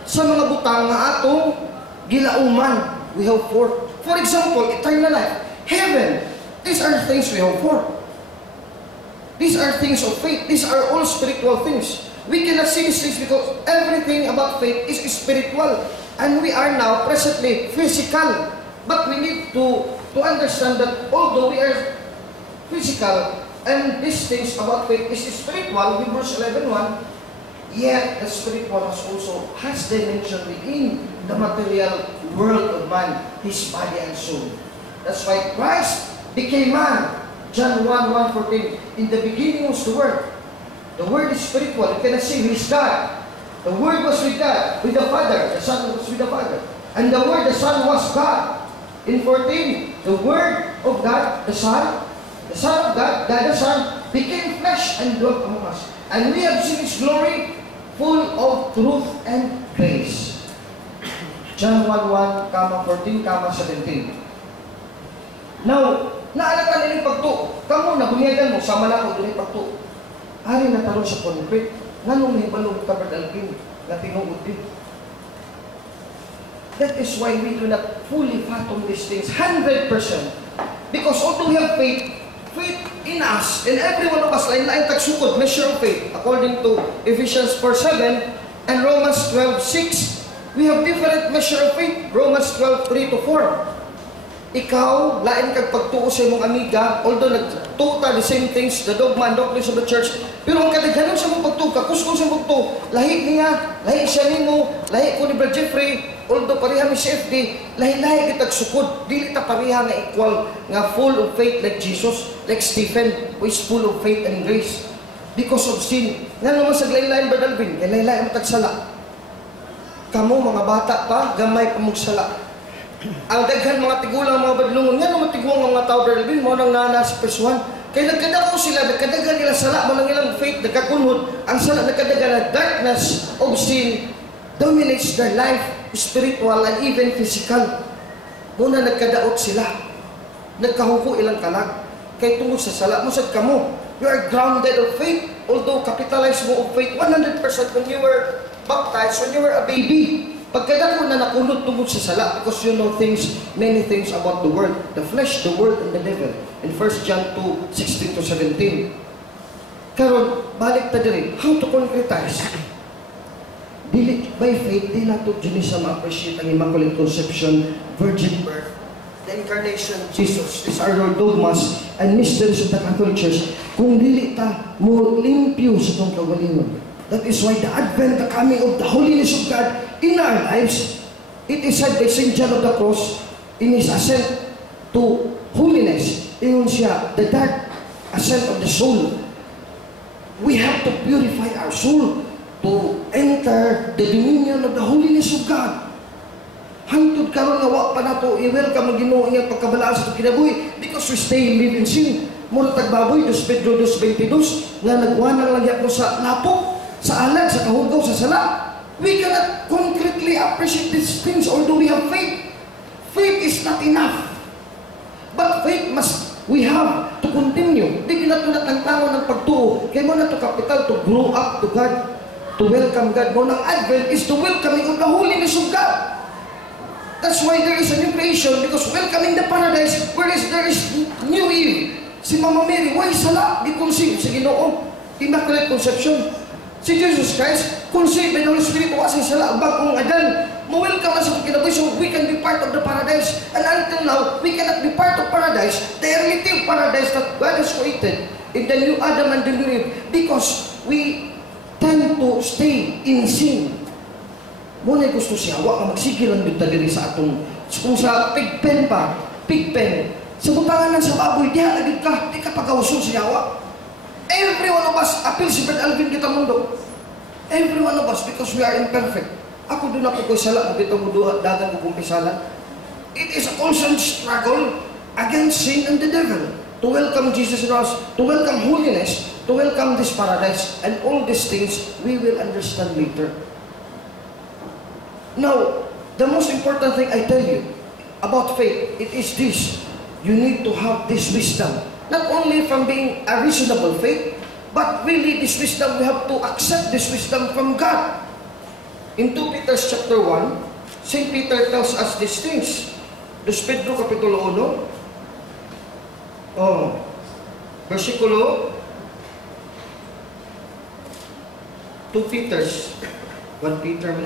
sa mga butang nga atong gilauman, we hope for. For example, eternal life, heaven, these are things we hope for. These are things of faith. These are all spiritual things. We cannot see these things because everything about faith is spiritual. And we are now presently physical. But we need to understand that although we are physical and these things about faith is spiritual, Hebrews 11:1, yet the spiritual has dimension within the material world of man, his body and soul. That's why Christ became man. John 1:14. In the beginning was the Word. The Word is spiritual. You cannot say He is God. The Word was with God, with the Father. The Son was with the Father. And the Word, the Son was God. In 14, the Word of God, the Son of God, God the Son, became flesh and dwelt among us. And we have seen His glory, full of truth and grace. John 1:1, 14, 17. Now, naalala nila yung pagtuo. Kamu na bunyagan mo, sama lang ko doon yung pagtuo. Ari na talong sa concrete. Nganong may balong covered alvin na tinungod din. That is why we do not fully fathom these things 100%. Because although we have faith in us, in every one of us, lain-lain tagsukod, measure of faith, according to Ephesians 4:7 and Romans 12:6, we have different measure of faith. Romans 12:3-4. Ikaw, lain kag pagtuo sa imong amiga, although nagtuo the same things, the dogma and doctrines of the church, pero ang kadaghanon sa mong pagtuo, kakuskon sa mong pagtuo, lahi niya, lahi siya nimo, lahi ko ni Brother Jeffrey, although pareha mi si FD, lahi-lahi kitag sukod, dili ta pareha nga equal, nga full of faith like Jesus, like Stephen, who is full of faith and grace, because of sin. Nga naman sa lain-lain, Brother Alvin, lain-lain matag sala. Kamu, mga bata pa, gamay pa mong sala. Ang daghan mga tigulang mga badlungon, nga naman tigulang mga tao, Brother Alvin, mo nang nana sa pesuan. Kaya nagkadako sila, nagkadagan nila sala, mo nang ilang faith, nagkakunhod, ang sala nagkadagan na darkness of sin dominates their life, spiritual and even physical. Muna nagkadaot sila, nagkahuko ilang kalag, kay tungkol sa sala mo, sad kamo, you are grounded of faith, although capitalized mo of faith 100% when you were baptized, when you were a baby. Pagkadako na nakulot tungkol sa sala, because you know things, many things about the world, the flesh, the world, and the devil. In 1 John 2:16-17. Karon, balik ta diri, how to concretize? Dili, by faith, di nato dili sa ma-appreciate ang Immaculate Conception, Virgin Birth, the Incarnation, Jesus. These are our dogmas and mysteries of the Catholic Church. Kung dili ta mo limpyo sa itong kagalingon. That is why the advent, the coming of the holiness of God in our lives, it is said by St. John of the Cross in his ascent to holiness. Ingon siya, the dark ascent of the soul. We have to purify our soul to enter the dominion of the holiness of God. Hangtod karon nga wa pa nato i-welcome ang Ginoo iyang pagkabalaan sa kinabuhi because we stay live in sin. Mura tagbaboy 2 Pedro 2:22 nga nagwanang lang yapo sa lapok, sa alag, sa kahugaw, sa sala. We cannot concretely appreciate these things although we have faith. Faith is not enough. But faith must We have to continue. Di ginatulad ang tango ng pagtuo. Kaya mo na to capital to grow up to God, to welcome God. Mo ng Advent is to welcoming of the holiness of God. That's why there is a new creation, because welcoming the paradise, whereas there is new Eve. Si Mama Mary, why sala? Di conceive si Ginoo. Immaculate Conception. Si Jesus Christ, conceived by the Holy Spirit, wasing sala, bagong Adan. Mo-welcome na sa kinabuhi, so we can be part of the paradise. And until now, we cannot be part of paradise, the relative paradise that God has created in the new Adam and the new Eve, because we tend to stay in sin. Muna gusto siya, wak magsigil ang dito diri sa atong, kung sa pigpen pa, pigpen, sa butangan ng sa baboy, diha agad ka, di ka pagawasong siya, wak. Every one of us, appeal si Brad Alvin Gitamondo. Every one of us, because we are imperfect. Ako doon ako ko'y sala, kung itong muduhat, dagan ko kumpisalan. It is a constant struggle against sin and the devil. To welcome Jesus in us, to welcome holiness, to welcome this paradise, and all these things we will understand later. Now, the most important thing I tell you about faith, it is this. You need to have this wisdom. Not only from being a reasonable faith, but really this wisdom, we have to accept this wisdom from God. In 2 Peter chapter 1, St. Peter tells us these things. 2 Pedro kapitulo 1, versikulo 2 Peter's 1 Peter 2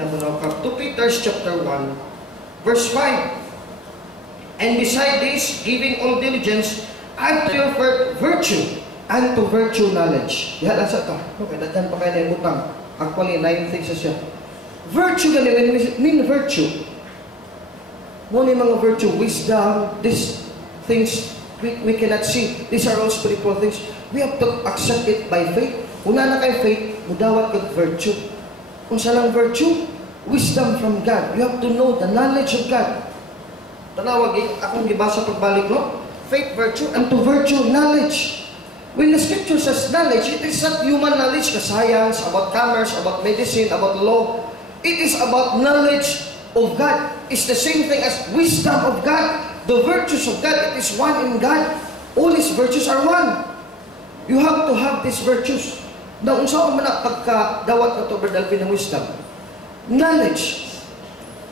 Peter's chapter 1, verse 5. And beside this, giving all diligence, add to your virtue, and to virtue knowledge. Yan lang sa ito. Okay, dadyan pa kayo na yung butang. Actually, 9 things siya. Virtue gani, when we mean virtue, muna yung mga virtue, wisdom, these things we cannot see. These are all spiritual things. We have to accept it by faith. Kung na kayo faith, mudawat kag virtue. Kung sa lang virtue, wisdom from God. You have to know the knowledge of God. Tanawag, akong gibasa pagbalik, no? Faith, virtue, and to virtue, knowledge. When the scripture says knowledge, it is not human knowledge, science, about commerce, about medicine, about law. It is about knowledge of God. It's the same thing as wisdom of God. The virtues of God, it is one in God. All His virtues are one. You have to have these virtues. Now, unsa man na pagkadawat na to, Brother Alvin, ng wisdom? Knowledge.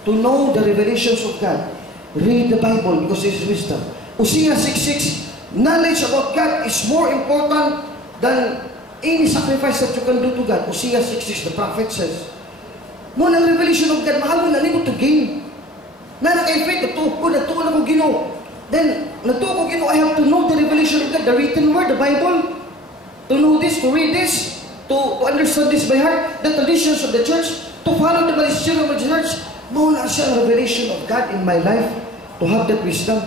To know the revelations of God. Read the Bible because it is wisdom. Hosea 6:6, knowledge about God is more important than any sacrifice that you can do to God. Hosea 6:6, the prophet says. Muna ang revelation of God, mahal mo na nimo to gain. Na naka-effect, natuko na ko Ginoo. Then, natuko Ginoo, I have to know the revelation of God, the written word, the Bible. To know this, to read this, to understand this by heart, the traditions of the church, to follow the magisterium of the church. Muna siya ang revelation of God in my life, to have that wisdom.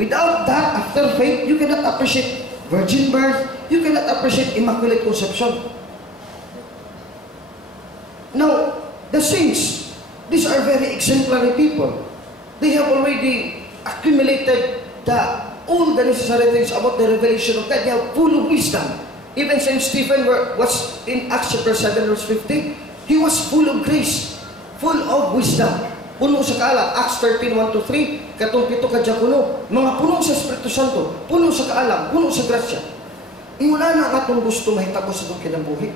Without that, after faith, you cannot appreciate virgin birth, you cannot appreciate Immaculate Conception. Now, the saints, these are very exemplary people. They have already accumulated all the necessary things about the revelation of God. They are full of wisdom. Even St. Stephen was in Acts chapter 7, verse 50. He was full of grace, full of wisdom. Puno sa kaalam, Acts 13, 1-3, katong pito ka diakono, mga puno sa Espiritu Santo, puno sa kaalam, puno sa grasya. Wala na atong gusto mahitabo sa itong kinabuhi.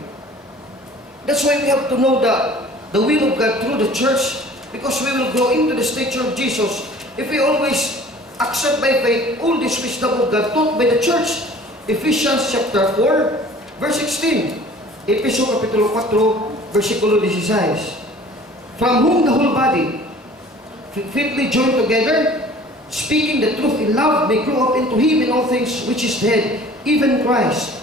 That's why we have to know the will of God through the church, because we will grow into the stature of Jesus if we always accept by faith all this wisdom of God taught by the church. Ephesians chapter 4, verse 16. Efeso kapitulo 4, versikulo 16. From whom the whole body, fitly joined together, speaking the truth in love, may grow up into Him in all things which is the head, even Christ.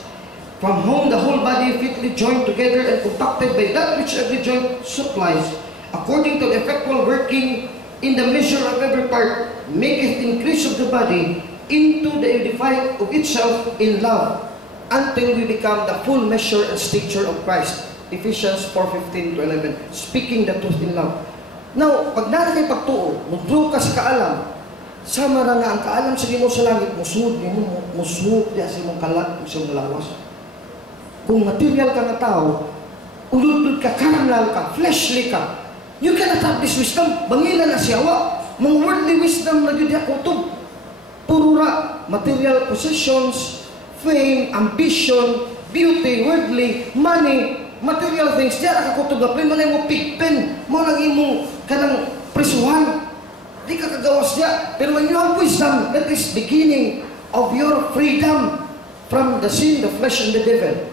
From whom the whole body fitly joined together and compacted by that which every joint supplies, according to the effectual working in the measure of every part, maketh increase of the body into the edifying of itself in love, until we become the full measure and stature of Christ. Ephesians 4:15-11, speaking the truth in love. Now, pag nara kay pagtuo, mudro ka sa kaalam, sama na nga ang kaalam sa Ginoo sa langit, musuod di sa imong kalat, sa imong lawas. Kung material ka nga tao, uludod ka, carnal ka, fleshly ka, you cannot have this wisdom. Bangila na siya, mga worldly wisdom na yun kutob. Puro ra, material possessions, fame, ambition, beauty, worldly, money, material things. Diyan nakakutog na play, malay mo pigpen, mo lang imong kanang prisuhan. Di ka kagawas diya. Pero when you have wisdom, that is beginning of your freedom from the sin, the flesh, and the devil.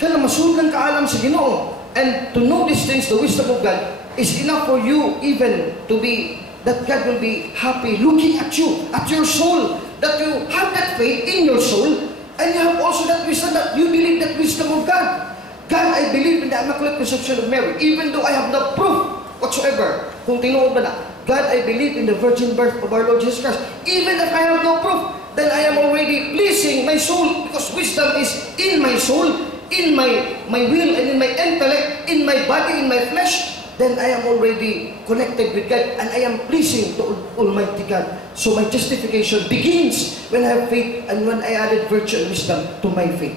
Kaya masudlan ka alam sa Ginoo. And to know these things, the wisdom of God, is enough for you even to be, that God will be happy looking at you, at your soul, that you have that faith in your soul, and you have also that wisdom, that you believe that wisdom of God. God, I believe in the Immaculate Conception of Mary, even though I have no proof whatsoever. Kung tinuod ba na, God, I believe in the virgin birth of our Lord Jesus Christ. Even if I have no proof, then I am already pleasing my soul, because wisdom is in my soul, in my will, and in my intellect, in my body, in my flesh. Then I am already connected with God, and I am pleasing to Almighty God. So my justification begins when I have faith, and when I added virtue and wisdom to my faith.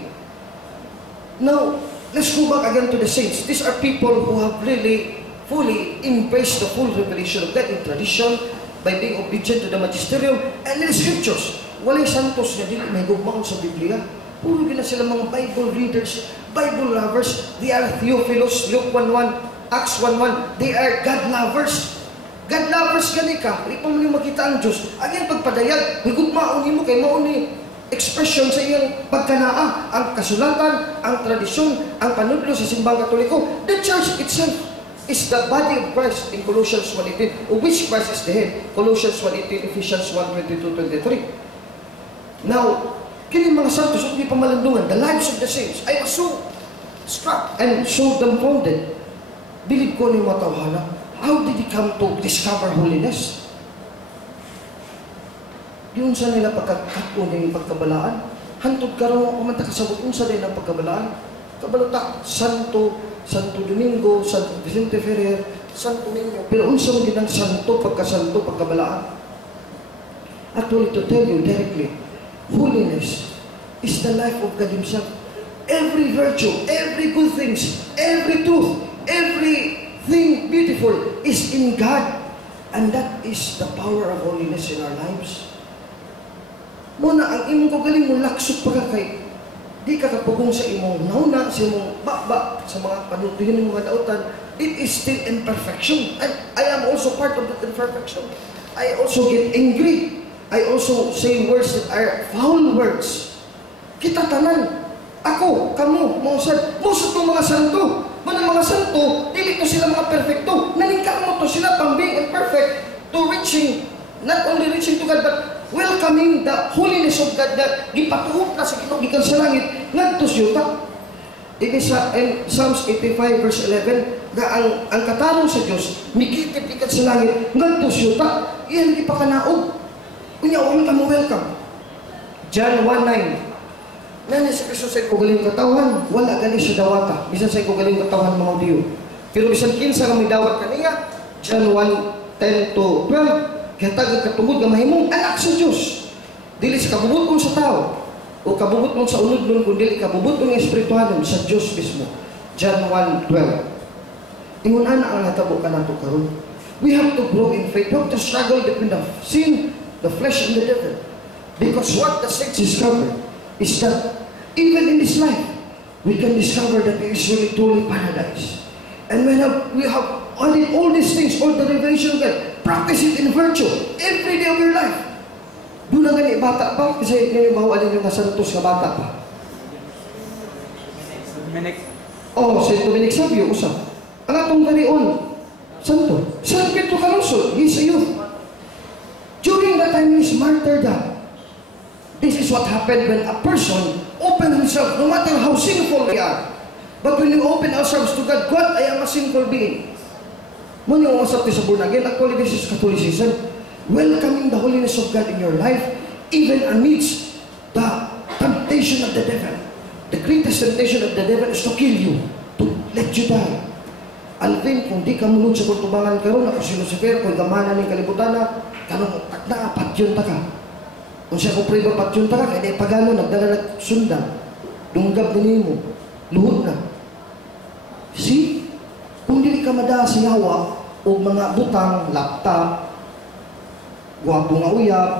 Now, let's go back again to the saints. These are people who have really fully embraced the full revelation of God in tradition, by being obedient to the magisterium and in the scriptures. Walay santos nga dili may gugmaon sa Biblia. Puro gina sila mga Bible readers, Bible lovers. They are Theophilos, Luke 1:1, Acts 1:1. They are God lovers. God lovers gani ka. Di pa mo makita ang Diyos. Ang iyang pagpadayag, higugmaon mo kay mao ni expression sa iyang pagkanaa, ang kasulatan, ang tradisyon, ang panudlo sa simbang Katoliko. The church itself is the body of Christ in Colossians 1:18, of which Christ is the head. Colossians 1:18, Ephesians 1:22-23. Now, kini mga santos, hindi pa malandungan, the lives of the saints, I was so struck and so dumbfounded. Bilib ko ni matawhala. How did he come to discover holiness? Yun sa nila pagkakatun ng pagkabalaan. Hantod karon ako man takasabot unsa din ang pagkabalaan. Kabalota, Santo Domingo, Santo Vicente Ferrer, Santo Niño. Pero unsa man ginang santo, pagkabalaan. Actually, to tell you directly, holiness is the life of God Himself. Every virtue, every good things, every truth, everything beautiful is in God. And that is the power of holiness in our lives. Muna, ang imong kagaling mo laksot pagka kay di ka kapugong sa imong nauna, sa imong baba, sa mga panutuhin ng mga dautan, it is still imperfection. And I am also part of that imperfection. I also get angry. I also say words that are foul words. Kita tanan. Ako, kamo, mausad ng mga santo. Mga santo, dili ko sila mga perfecto. Naningkang mo to sila pang being imperfect to reaching, not only reaching to God, but welcoming the holiness of God na gipatuhot na sa gikan sa langit ngadto yuta. In Psalms 85 verse 11, na ang katarong sa Dios mikitip ikat sa langit ngadto yuta. Iyan gipakanaog. Unya wa man mo welcome. John 1:9. Nani sa Kristo sa ikugaling katawan, wala gani sa dawata. Bisan sa ikugaling katawan mga Diyo. Pero bisan kinsa kami dawat kaniya, John 1:10-12. Kaya tagad katungod nga mahimong anak sa Diyos. Dili sa kabubuton sa tao o kabubuton sa unod nun, kundi kabubuton ng espirituhanon sa Diyos mismo. John 1:12. Ingunan ang natabo ka nato karon. We have to grow in faith. We have to struggle between the sin, the flesh, and the devil. Because what the saints discover is that even in this life, we can discover that there is really truly paradise. And when we have all these things, all the revelation of God, practice it in virtue every day of your life. Doon na gani bata pa, kasi nanibawa din yung nasantos nga bata pa. Saint Dominic Sabio, usap. Ang atong garion, santo. San Pedro Caruso, he's a youth. During that time, he's martyred. This is what happened when a person opens himself, no matter how sinful we are. But when we open ourselves to God, God, I am a sinful being. Muna yung usap sa born again, actually this is Catholicism. Welcoming the holiness of God in your life, even amidst the temptation of the devil. The greatest temptation of the devil is to kill you, to let you die. Alvin, kung di ka mulod sa kutubangan karon, ako si Lucifer, kung gamana ng kalibutan na, kanong patyon ta ka. Kung siya kung priba patyon ta ka, kaya pagano, nagdala nagsundan, dunggab din mo, luhod na. See? Kung dili ka mada sa yawa, o mga butang, laptop, guwapo nga uyab,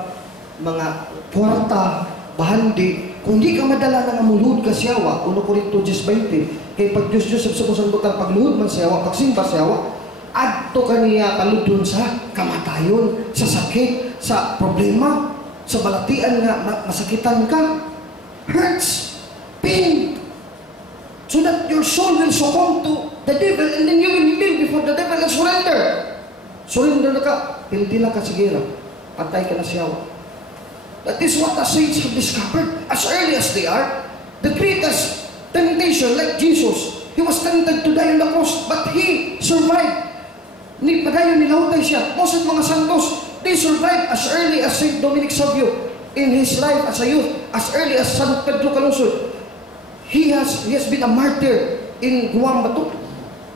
mga kwarta, bahandi, kung di ka madala na nga mulhod ka siyawa, 1 Corinto 10:20, kay pag Diyos sa kusang butang pagluhod man siyawa, pagsimba siyawa, adto kaniya kaludon sa kamatayon, sa sakit, sa problema, sa balatian nga masakitan ka, hurts, pain, so that your soul will succumb to the devil and then you will kneel before the devil and surrender. Surrender na ka, pildi na ka sigira, patay ka na siyawa. That is what the saints have discovered as early as they are. The greatest temptation, like Jesus, he was tempted to die on the cross, but he survived. Ni padayon nilawtay siya. Most of mga santos, they survived as early as Saint Dominic Savio in his life as a youth, as early as San Pedro Calungsod. He has been a martyr in Guam Bato.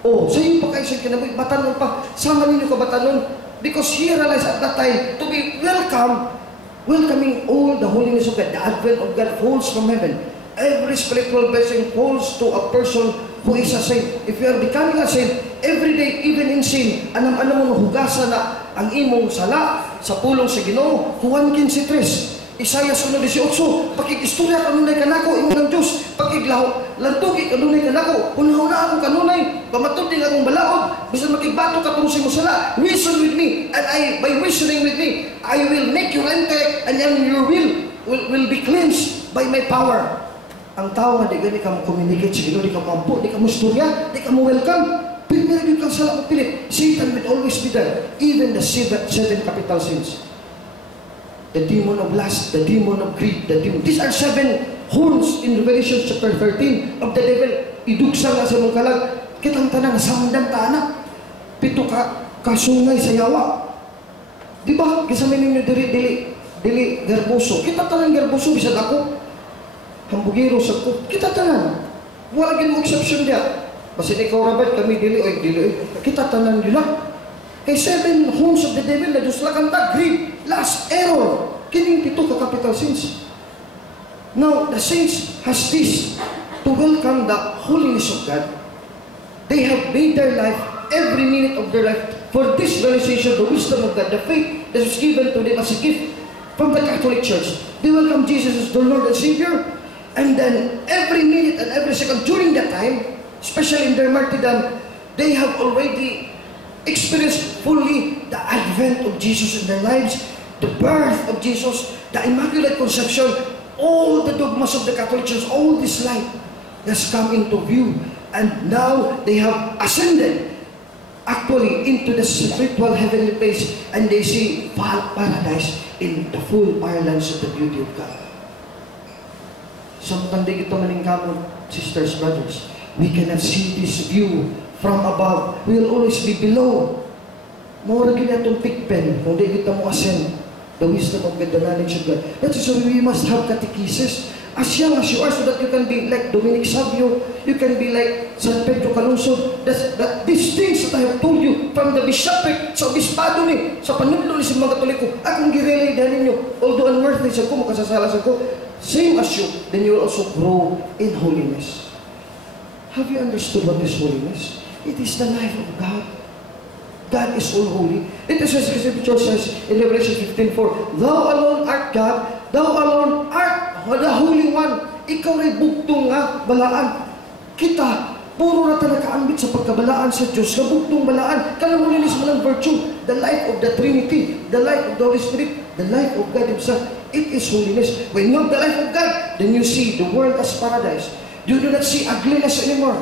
Oh, sa iyo pa kayo siya kinabuhi, batanon pa, sama ninyo ka batanon, because he realized at that time to be welcoming all the holiness of God. The advent of God falls from heaven. Every spiritual blessing falls to a person who is a saint. If you are becoming a saint, every day, even in sin, anam-anam mo hugasan na ang imong sala sa pulong sa Ginoo. Juan 15:3, Isaiah 1:18, pakikistorya kanunay kanako imong ng Dios, pakiglaho lantugi kanunay kanako, hunahuna akong kanunay, pamatudi akong balaod, bisan makigbato ka tungod sa imong sala. Reason with me, and by reasoning with me, I will make your intellect, and then your will be cleansed by my power. Ang tao nga di gani ka mo communicate sa Ginoo, di ka mo ampo, di ka mo istorya, di ka mo welcome, piniragin kang sala mo pilit. Satan will always be there, even the seven capital sins. The demon of lust, the demon of greed, the demon. These are 7 horns in Revelation chapter 13 of the devil. Idugsa nga sa mong kalag, kitang tanan, samdan ta anak. 7 kasungay sa yawa. Di ba? Kasamin ninyo dili garboso. Kita tanan garboso, bisag ako. Hambugiro sa ko. Kita tanan. Wala gin mo exception diya. Basin ikaw rabat, kami dili. Kita tanan nila. Kay 7 horns of the devil na Diyos lakanta, greed, lust, error. Kining 7 ka capital sins. Now, the saints has this to welcome the holiness of God. They have made their life, every minute of their life, for this realization, the wisdom of God, the faith that was given to them as a gift from the Catholic Church. They welcome Jesus as their Lord and Savior. And then, every minute and every second during that time, especially in their martyrdom, they have already experienced fully the advent of Jesus in their lives, the birth of Jesus, the Immaculate Conception, all the dogmas of the Catholic Church, all this light has come into view. And now they have ascended actually into the spiritual heavenly place, and they see paradise in the full parlance of the beauty of God. Samtang di kita maningkamon, sisters, brothers, we cannot see this view from above. We will always be below. Mura gina itong pigpen, kung di kita mo ascend the wisdom of God, the knowledge of God. That is why we must have catechesis as young as you are, so that you can be like Dominic Savio, you can be like San Pedro Calungsod. That these things that I have told you from the bishopric, sa obispado ni, sa panudlo ni sa mga Katoliko, akong girelay dahil ninyo, although unworthy sa ko, makasasala sa ko, same as you, then you will also grow in holiness. Have you understood what is holiness? It is the life of God. God is all holy. It is as the Scripture says in Revelation 15:4, Thou alone art God, Thou alone art the Holy One. Ikaw ay bugtong nga balaan. Kita, puro na nakaambit sa pagkabalaan sa Diyos, nga bugtong balaan. Kanang hulinis mo ng virtue, the life of the Trinity, the life of the Holy Spirit, the life of God Himself. It is holiness. When you have the life of God, then you see the world as paradise. You do not see ugliness anymore.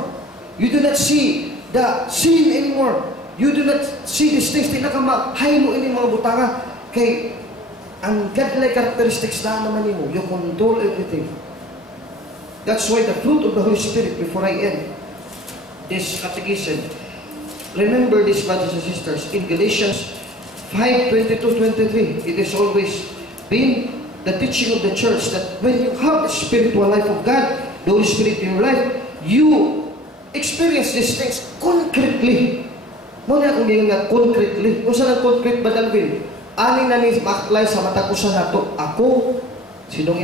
You do not see the sin anymore. You do not see these things. Di na ka mahaylo ini mga butanga. Kay ang godlike characteristics na naman mo, you control everything. That's why the fruit of the Holy Spirit, before I end this catechism, remember this, brothers and sisters, in Galatians 5:22-23, it has always been the teaching of the church that when you have the spiritual life of God, the Holy Spirit in your life, you experience these things concretely. Muna akong ngayon nga concretely. Kung saan ang concrete ba, Alvin? Aning na ni maklay sa mata ko sa nato. Ako, sinong